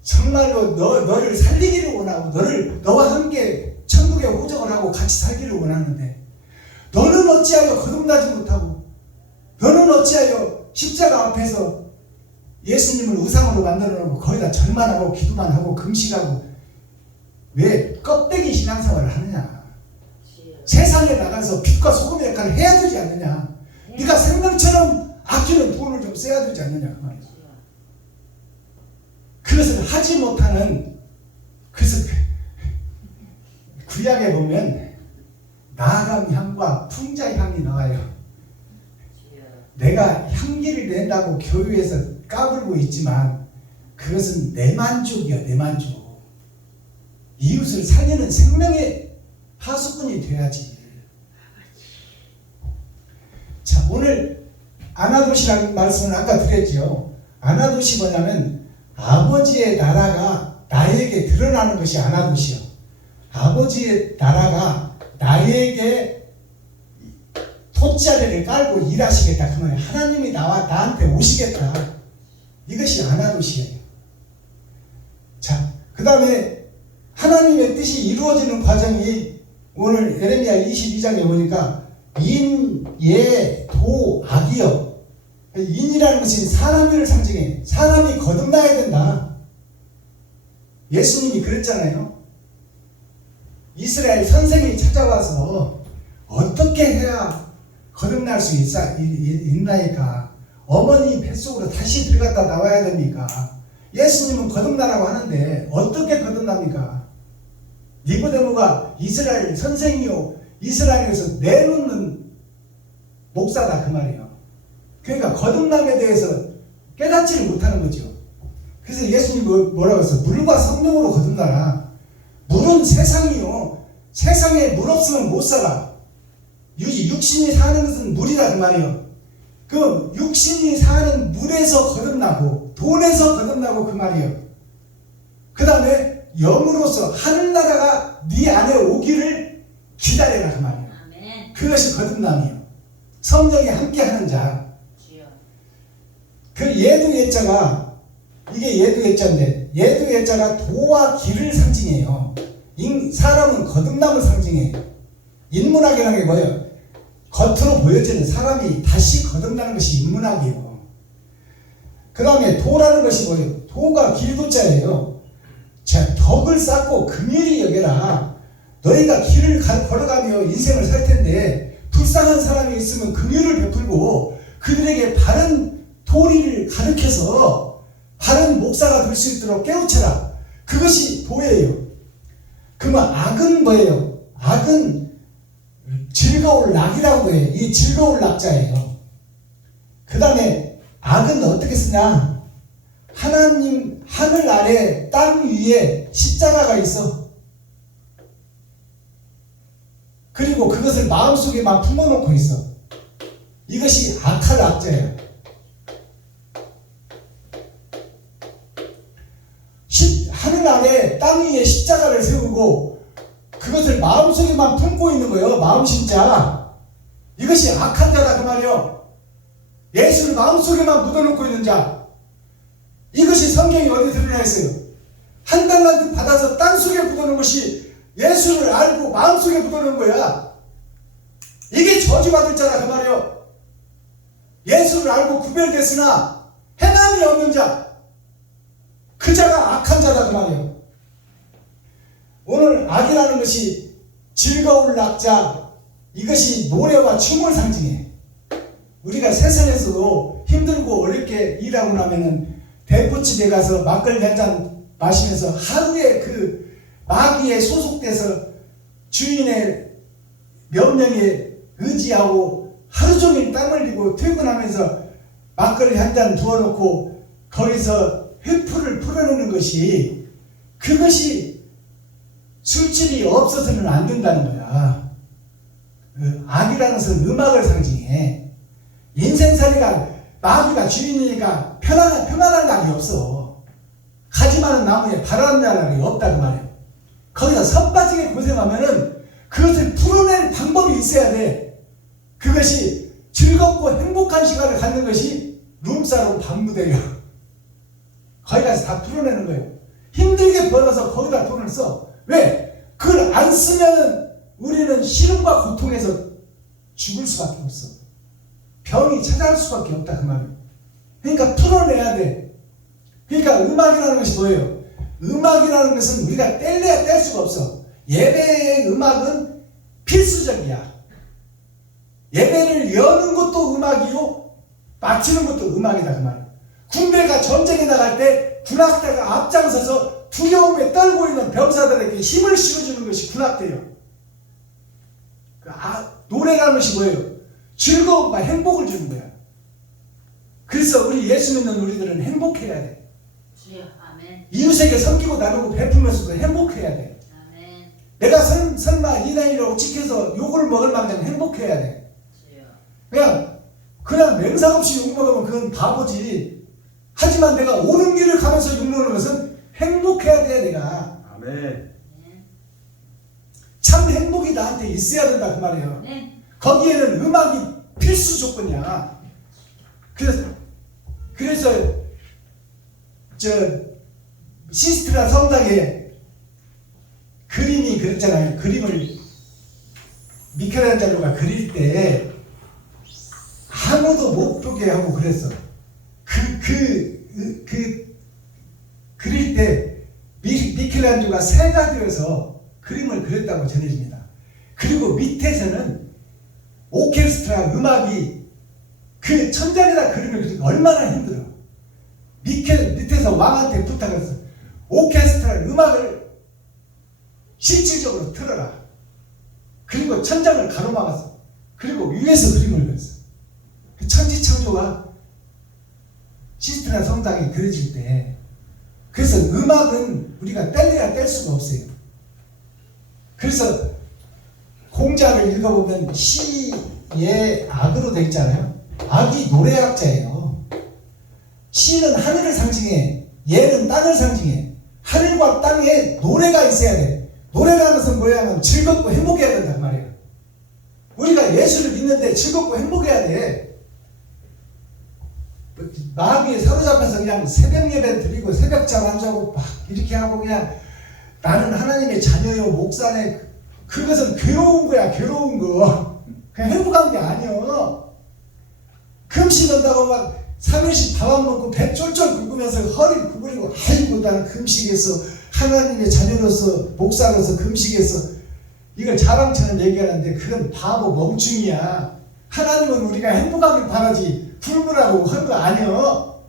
정말로 너를 살리기를 원하고 너와 함께 천국에 호적을 하고 같이 살기를 원하는데 너는 어찌하여 거듭나지 못하고 너는 어찌하여 십자가 앞에서 예수님을 우상으로 만들어 놓고 거기다 절만 하고 기도만 하고 금식하고 왜 껍데기 신앙생활을 하느냐. 세상에 나가서 빛과 소금의 역할을 해야 되지 않느냐. 네가 생명처럼 아끼는 돈을 좀 써야 되지 않느냐 그 말이야. 그것을 하지 못하는 그래서 구약에 보면 나아감 향과 풍자 향이 나와요. 내가 향기를 낸다고 교회에서 까불고 있지만 그것은 내 만족이야. 내 만족. 이웃을 살리는 생명의 하수꾼이 돼야지. 자, 오늘 아나도시라는 말씀을 아까 드렸죠. 아나도시 뭐냐면 아버지의 나라가 나에게 드러나는 것이 아나도시요. 아버지의 나라가 나에게 돗자리를 깔고 일하시겠다 그 말이에요. 하나님이 나한테 오시겠다. 이것이 아나도시예요. 자, 그 다음에 하나님의 뜻이 이루어지는 과정이 오늘 예레미야 22장에 보니까 인, 예, 도, 악이요. 인이라는 것이 사람을 상징해. 사람이 거듭나야 된다. 예수님이 그랬잖아요. 이스라엘 선생이 찾아와서 어떻게 해야 거듭날 수 있나이까. 어머니 뱃속으로 다시 들어갔다 나와야 됩니까? 예수님은 거듭나라고 하는데 어떻게 거듭납니까? 니고데모가 이스라엘 선생이요 이스라엘에서 내놓는 목사다 그 말이에요. 그러니까 거듭남에 대해서 깨닫지를 못하는 거죠. 그래서 예수님이 뭐라고 했어? 물과 성령으로 거듭나라. 물은 세상이요. 세상에 물 없으면 못 살아. 육신이 사는 것은 물이라 그 말이에요. 그 육신이 사는 물에서 거듭나고 돈에서 거듭나고 그 말이에요. 그 다음에 영으로서 하늘나라가 네 안에 오기를 기다려라 그 말이에요. 아멘. 그것이 거듭남이에요. 성령이 함께하는 자. 그 예도 예자가 이게 예도 예자인데 예도 예자가 도와 길을 상징해요. 사람은 거듭남을 상징해. 인문학이라는 게 뭐예요? 겉으로 보여지는 사람이 다시 거듭나는 것이 인문학이에요. 그 다음에 도라는 것이 뭐예요? 도가 길도자예요. 자, 덕을 쌓고 긍휼히 여겨라. 너희가 길을 걸어가며 인생을 살 텐데 불쌍한 사람이 있으면 긍휼을 베풀고 그들에게 바른 도리를 가르쳐서 바른 목사가 될 수 있도록 깨우쳐라. 그것이 도예요. 그러면 악은 뭐예요? 악은 즐거울 낙이라고 해요. 이 즐거울 낙자예요. 그 다음에 악은 어떻게 쓰냐? 하나님 하늘 아래 땅 위에 십자가가 있어. 그리고 그것을 마음속에만 품어놓고 있어. 이것이 악할 악자예요. 하늘 아래 땅 위에 십자가를 세우고 그것을 마음속에만 품고 있는 거예요. 마음심자. 이것이 악한 자다 그 말이에요. 예수를 마음속에만 묻어놓고 있는 자. 이것이 성경이 어디 드러나 있어요? 한 달란트 받아서 땅속에 묻어놓은 것이 예수를 알고 마음속에 묻어놓은 거야. 이게 저주받을 자다 그 말이에요. 예수를 알고 구별됐으나 행함이 없는 자. 그 자가 악한 자다 그 말이에요. 오늘 악이라는 것이 즐거울 낙자, 이것이 노래와 춤을 상징해. 우리가 세상에서도 힘들고 어렵게 일하고 나면은 대포집에 가서 막걸리 한 잔 마시면서 하루에 그 마귀에 소속돼서 주인의 명령에 의지하고 하루 종일 땀 흘리고 퇴근하면서 막걸리 한 잔 부어놓고 거기서 회포를 풀어내는 것이 그것이 술집이 없어서는 안 된다는 거야. 악이라는 것은 음악을 상징해. 인생살이가 마귀가 주인이니까 평안할 날이 없어. 가지 많은 나무에 바람 날 날이 없다고 말이야. 거기서 선빠지게 고생하면은 그것을 풀어낼 방법이 있어야 돼. 그것이 즐겁고 행복한 시간을 갖는 것이 룸사롱 방무대요. 거기 가서 다 풀어내는 거예요. 힘들게 벌어서 거기다 돈을 써. 왜? 그걸 안 쓰면 우리는 시름과 고통에서 죽을 수밖에 없어. 병이 찾아올 수밖에 없다 그 말이에요. 그러니까 풀어내야 돼. 그러니까 음악이라는 것이 뭐예요? 음악이라는 것은 우리가 뗄래야 뗄 수가 없어. 예배의 음악은 필수적이야. 예배를 여는 것도 음악이요, 마치는 것도 음악이다 그 말이에요. 군대가 전쟁에 나갈 때 군악대가 앞장서서 두려움에 떨고 있는 병사들에게 힘을 실어주는 것이 군악대예요. 노래라는 것이 뭐예요? 즐거움과 행복을 주는 거야. 그래서 우리 예수 믿는 우리들은 행복해야 돼. 주여. 아멘. 이웃에게 섬기고 나누고 베풀면서도 행복해야 돼. 아멘. 내가 설마 이 나이라고 찍혀서 욕을 먹을 만큼 행복해야 돼. 주여. 그냥 맹상 없이 욕 먹으면 그건 바보지. 하지만 내가 옳은 길을 가면서 욕 먹는 것은 행복해야 돼. 내가 아멘. 참 행복이 나한테 있어야 된다 그 말이에요. 아멘. 거기에는 음악이 필수 조건이야. 그래서 저 시스트라 성당에 그림이 그랬잖아요. 그림을 미켈란젤로가 그릴 때 아무도 못 보게 하고 그랬어. 그릴 때 미켈란젤로가 새가 되어서 그림을 그렸다고 전해집니다. 그리고 밑에서는 오케스트라 음악이 그 천장에다 그림을 그리기 얼마나 힘들어. 밑에서 왕한테 부탁했어. 오케스트라 음악을 실질적으로 틀어라. 그리고 천장을 가로막았어. 그리고 위에서 그림을 그렸어. 천지창조가 시스테나 성당에 그려질 때, 그래서 음악은 우리가 뗄래야 뗄 수가 없어요. 그래서 공자를 읽어보면 시의 악으로 되어 있잖아요. 악이 노래학자예요. 시는 하늘을 상징해, 예는 땅을 상징해. 하늘과 땅에 노래가 있어야 돼. 노래라는 것은 뭐냐면 즐겁고 행복해야 된단 말이에요. 우리가 예수를 믿는데 즐겁고 행복해야 돼. 마귀에 사로잡혀서 그냥 새벽 예배 드리고 새벽잠 안 자고 막 이렇게 하고 그냥 나는 하나님의 자녀요 목사네, 그것은 괴로운 거야. 괴로운 거. 그냥 행복한 게 아니여. 금식한다고 막 3일씩 밥 안 먹고 배 쫄쫄 굶으면서 허리 구부리고 아이고 나는 금식했어, 하나님의 자녀로서 목사로서 금식했어, 이걸 자랑처럼 얘기하는데 그건 바보 멍충이야. 하나님은 우리가 행복하길 바라지 불문하고 한 거 아니여.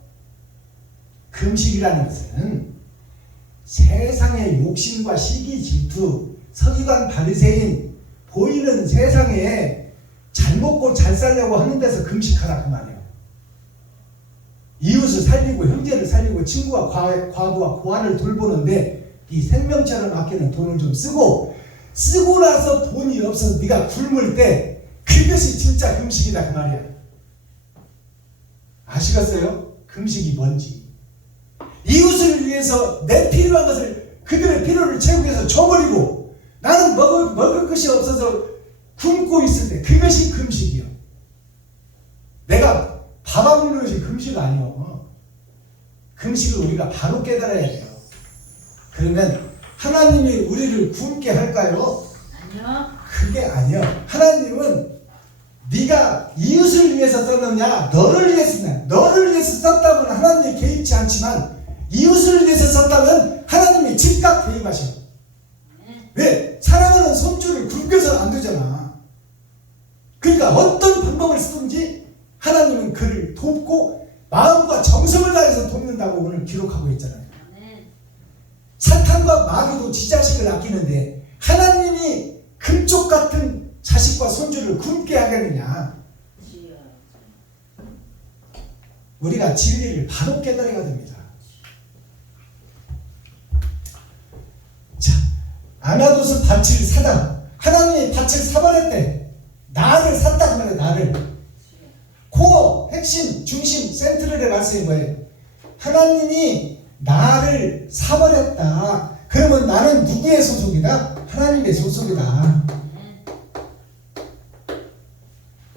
금식이라는 것은 세상의 욕심과 시기 질투, 서기관 바리새인 보이는 세상에 잘 먹고 잘 살려고 하는 데서 금식하라 그 말이에요. 이웃을 살리고 형제를 살리고 친구와 과부와 고아를 돌보는데 네 생명처럼 아끼는 돈을 좀 쓰고 나서 돈이 없어서 네가 굶을 때 그것이 진짜 금식이다 그 말이야. 아시겠어요? 금식이 뭔지. 이웃을 위해서 내 필요한 것을 그들의 필요를 채우기 위해서 줘버리고 나는 먹을 것이 없어서 굶고 있을 때 그것이 금식이요. 내가 밥 안 먹는 것이 금식 아니요. 금식을 우리가 바로 깨달아야 돼요. 그러면 하나님이 우리를 굶게 할까요? 아니요. 그게 아니요. 하나님은 네가 이웃을 위해서 썼느냐 너를 위해서 썼느냐. 너를 위해서 썼다면 하나님이 개입치 않지만 이웃을 위해서 썼다면 하나님이 즉각 개입하셔. 왜? 사랑하는 손주를 굶겨서는 안 되잖아. 그러니까 어떤 방법을 쓰든지 하나님은 그를 돕고 마음과 정성을 다해서 돕는다고 오늘 기록하고 있잖아요. 사탄과 마귀도 지 자식을 아끼는데 하나님이 금쪽 같은 자식과 손주를 굶게 하겠느냐. 우리가 진리를 바로 깨달아야 됩니다. 아나도스 밭을 사다. 하나님이 밭을 사버렸대. 나를 샀다 그 말이야. 나를. 코어, 핵심, 중심, 센트럴의 말씀이 뭐예요? 하나님이 나를 사버렸다. 그러면 나는 누구의 소속이다? 하나님의 소속이다.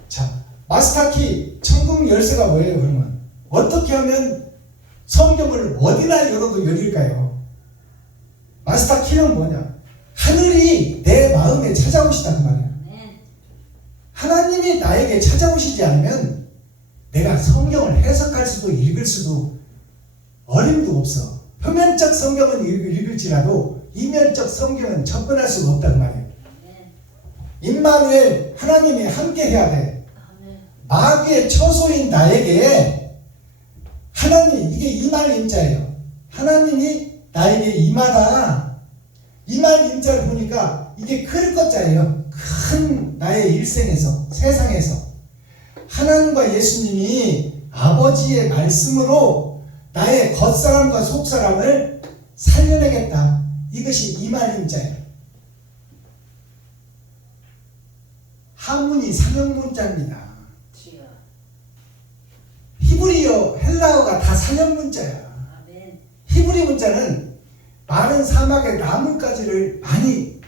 자, 마스터키 천국 열쇠가 뭐예요? 그러면 어떻게 하면 성경을 어디나 열어도 열릴까요? 마스터키는 뭐냐? 하늘이 내 마음에 찾아오시다 그 말이야. 하나님이 나에게 찾아오시지 않으면 내가 성경을 해석할 수도 읽을 수도 어림도 없어. 표면적 성경은 읽을지라도 이면적 성경은 접근할 수가 없다 그 말이에요. 임마누엘 하나님이 함께 해야 돼. 마귀의 처소인 나에게 하나님, 이게 임할 임자예요. 하나님이 나에게 임하다. 임할 임자를 보니까 이게 클 것자예요. 큰 나의 일생에서, 세상에서 하나님과 예수님이 아버지의 말씀으로 나의 겉사람과 속사람을 살려내겠다. 이것이 임할 임자예요. 한문이 상형문자입니다. 히브리어, 헬라어가 다 상형문자야. 히브리 문자는 많은 사막의 나뭇가지를 많이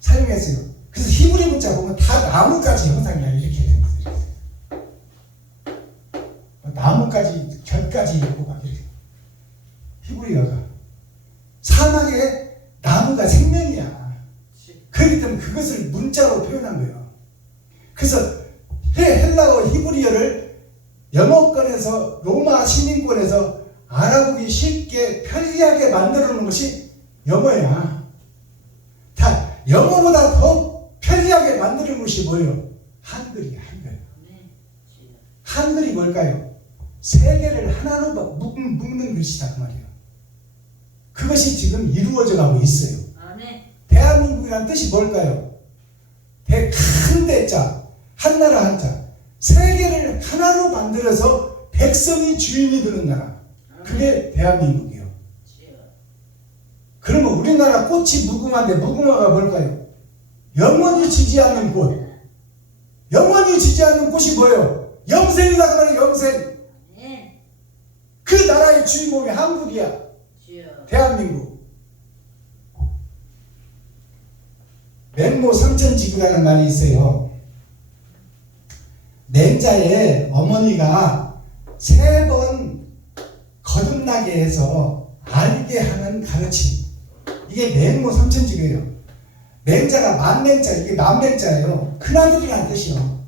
사용했어요. 그래서 히브리 문자 보면 다 나뭇가지 형상이야. 이렇게 된 거예요. 나뭇가지, 결까지 있고 막 이렇게. 히브리어가 사막의 나무가 생명이야. 그렇기 때문에 그것을 문자로 표현한 거예요. 그래서 헬라어 히브리어를 영어권에서 로마 시민권에서 알아보기 쉽게 편리하게 만들어 놓은 것이 영어야. 다 영어보다 더 편리하게 만드는 것이 뭐예요? 한글이야. 한글. 한글이 뭘까요? 세계를 하나로 묶는 글씨다 그 말이에요. 그것이 지금 이루어져 가고 있어요. 대한민국이란 뜻이 뭘까요? 큰 대자, 한나라 한자. 세계를 하나로 만들어서 백성이 주인이 되는 나라. 그게 대한민국이에요. 그러면 우리나라 꽃이 무궁화인데 무궁화가 뭘까요? 영원히 지지 않는 꽃. 영원히 지지 않는 꽃이 뭐예요? 영생이다 그 말이에요. 영생. 그 나라의 주인공이 한국이야. 대한민국. 맹모 삼천지구라는 말이 있어요. 맹자의 어머니가 3번 거듭나게 해서 알게 하는 가르침. 이게 맹모 삼천지구예요. 맹자가 만맹자, 이게 만맹자예요. 큰아들이라는 뜻이요.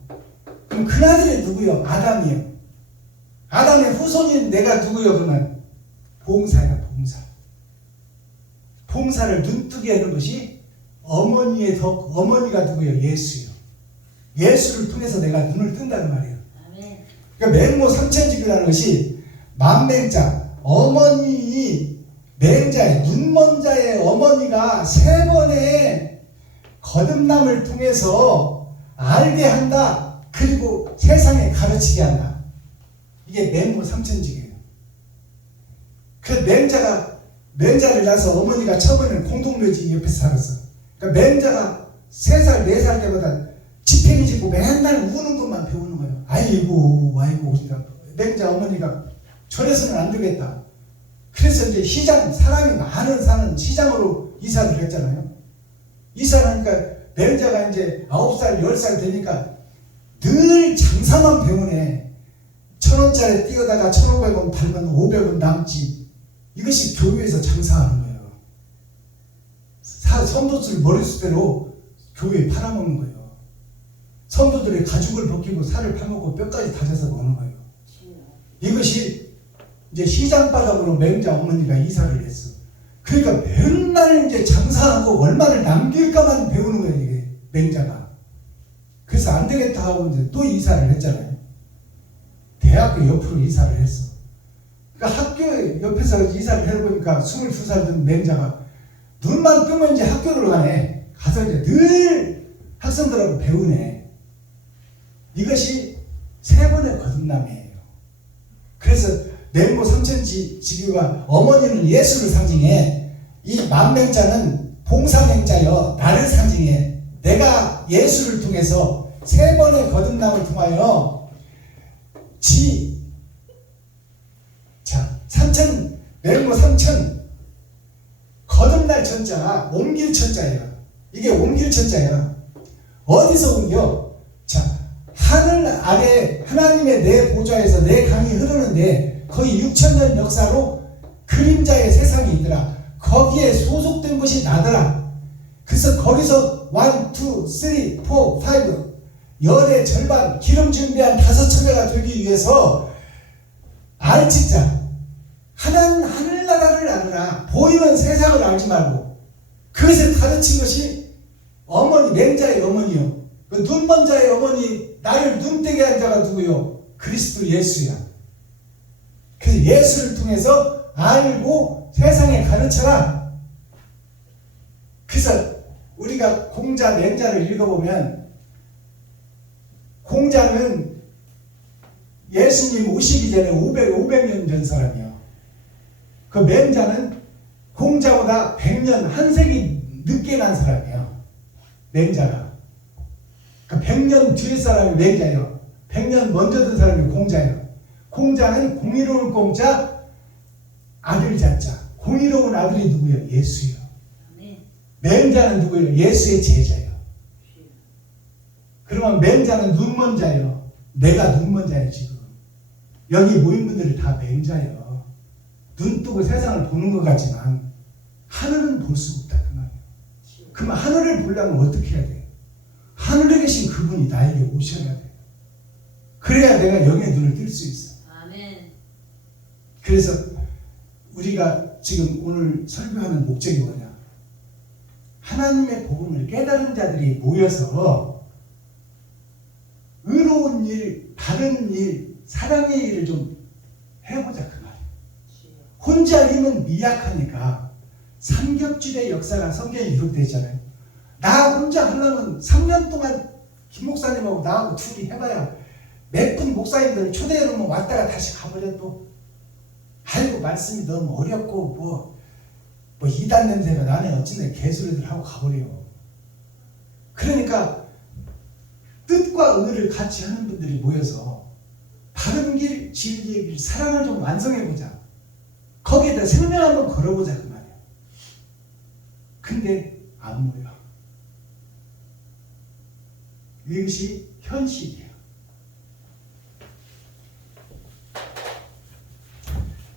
그럼 큰아들이 누구요? 아담이요. 아담의 후손인 내가 누구요? 그러면 봉사야, 봉사. 봉사를 눈뜨게 하는 것이 어머니가 누구요? 예수요. 예수를 통해서 내가 눈을 뜬다는 말이에요. 그러니까 맹모 삼천지교라는 것이 만맹자, 어머니 맹자의 눈먼 자의 어머니가 3번의 거듭남을 통해서 알게 한다. 그리고 세상에 가르치게 한다. 이게 맹모 삼천지교예요. 그 맹자를 낳아서 어머니가 처음에는 공동묘지 옆에서 살았어. 그러니까 맹자가 3살, 4살 때마다 지팽이 짚고 맨날 우는 것만 배우는 거예요. 아이고. 맹자 어머니가 저래서는 안 되겠다. 그래서 이제 사람이 많은 사는 시장으로 이사를 했잖아요. 이사를 하니까 맹자가 이제 9살, 10살 되니까 늘 장사만 배우네. 1,000원짜리 띄어다가 1,500원 팔면 500원 남지. 이것이 교회에서 장사하는 거예요. 선도들 머릿수대로 교회에 팔아먹는 거예요. 성도들의 가죽을 벗기고 살을 파먹고 뼈까지 다져서 먹는 거예요. 이것이 이제 시장바닥으로 맹자 어머니가 이사를 했어. 그러니까 맨날 이제 장사하고 얼마를 남길까만 배우는 거예요, 이게 맹자가. 그래서 안 되겠다 하고 이제 또 이사를 했잖아요. 대학교 옆으로 이사를 했어. 그러니까 학교 옆에서 이사를 해보니까 22살 된 맹자가 눈만 뜨면 이제 학교를 가네. 가서 이제 늘 학생들하고 배우네. 이것이 3번의 거듭남이에요. 그래서 맹모 삼천지교가 어머니는 예수를 상징해 이 만맹자는 봉사맹자여 나를 상징해. 내가 예수를 통해서 3번의 거듭남을 통하여 맹모 3천 거듭날 천자 옮길 천자예요. 이게 옮길 천자예요. 어디서 옮겨? 자, 하늘 아래 하나님의 내 보좌에서 내 강이 흐르는데 거의 6,000년 역사로 그림자의 세상이 있더라. 거기에 소속된 것이 나더라. 그래서 거기서 1, 2, 3, 4, 5 열의 절반 기름 준비한 5척배가 되기 위해서 알지자 하늘나라를 알으라. 보이는 세상을 알지 말고 그것을 가르친 것이 어머니 맹자의 어머니요. 그 눈먼 자의 어머니 나를 눈뜨게 한 자가 누구요? 그리스도 예수야. 그래서 예수를 통해서 알고 세상에 가르쳐라. 그래서 우리가 공자 맹자를 읽어보면 공자는 예수님 오시기 전에 500년 전 사람이에요. 그 맹자는 공자보다 100년 한 세기 늦게 난 사람이에요. 맹자가. 그러니까 100년 뒤에 사람이 맹자예요. 100년 먼저 든 사람이 공자예요. 공자는 공의로운 공자 아들 자자. 공의로운 아들이 누구예요? 예수예요. 아멘. 맹자는 누구예요? 예수의 제자예요. 그러면 맹자는 눈먼 자예요. 내가 눈먼 자예요. 지금 여기 모인 분들이 다 맹자예요. 눈 뜨고 세상을 보는 것 같지만 하늘은 볼 수 없다 그 말이에요. 그러면 하늘을 보려면 어떻게 해야 돼요? 하늘에 계신 그분이 나에게 오셔야 돼요. 그래야 내가 영의 눈을 뜰 수 있어. 아멘. 그래서 우리가 지금 오늘 설교하는 목적이 뭐냐? 하나님의 복음을 깨달은 자들이 모여서 의로운 일, 바른 일, 사랑의 일을 좀 해보자 그 말이에요. 혼자 힘은 미약하니까 삼겹줄의 역사가 성경에 기록되잖아요. 나 혼자 하려면 3년 동안 김 목사님하고 나하고 둘이 해봐야 몇 분 목사님들 초대해놓으면 왔다가 다시 가버려 또. 아이고 말씀이 너무 어렵고 뭐 이단 냄새가 나네 어찌네 개소리들 하고 가버려. 그러니까 뜻과 의를 같이 하는 분들이 모여서 바른 길, 진리의 길, 사랑을 좀 완성해보자. 거기에다 생명 한번 걸어보자 그 말이야. 근데 안 모여. 이것이 현실이에요.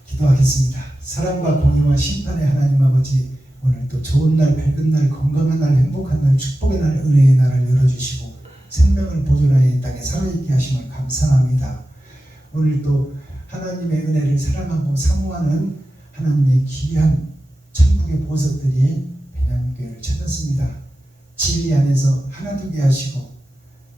기도하겠습니다. 사랑과 공의와 심판의 하나님 아버지, 오늘 또 좋은 날, 밝은 날, 건강한 날, 행복한 날, 축복의 날, 은혜의 날을 열어주시고 생명을 보존하여 이 땅에 살아있게 하심을 감사합니다. 오늘 또 하나님의 은혜를 사랑하고 사모하는 하나님의 귀한 천국의 보석들이 베냐민교회를 찾았습니다. 진리 안에서 하나 되게 하시고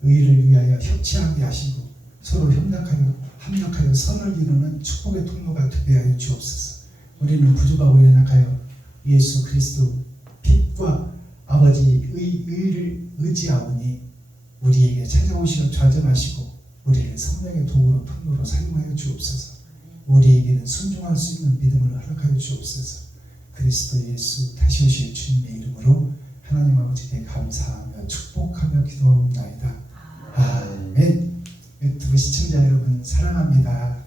의를 위하여 협치하게 하시고 서로 합력하여 선을 이루는 축복의 통로가 되게 하여 주옵소서. 우리는 부족하고 연약하여 예수 그리스도 빛과 아버지의 의를 의지하오니 우리에게 찾아오시어 좌정하시고 우리를 성령의 도구로 통로로 사용하여 주옵소서. 우리에게는 순종할 수 있는 믿음을 허락하여 주옵소서. 그리스도 예수 다시 오실 주님의 이름으로 하나님 아버지께 감사하며 축복하며 기도하옵나이다. 아멘. 유튜브 시청자 여러분 사랑합니다.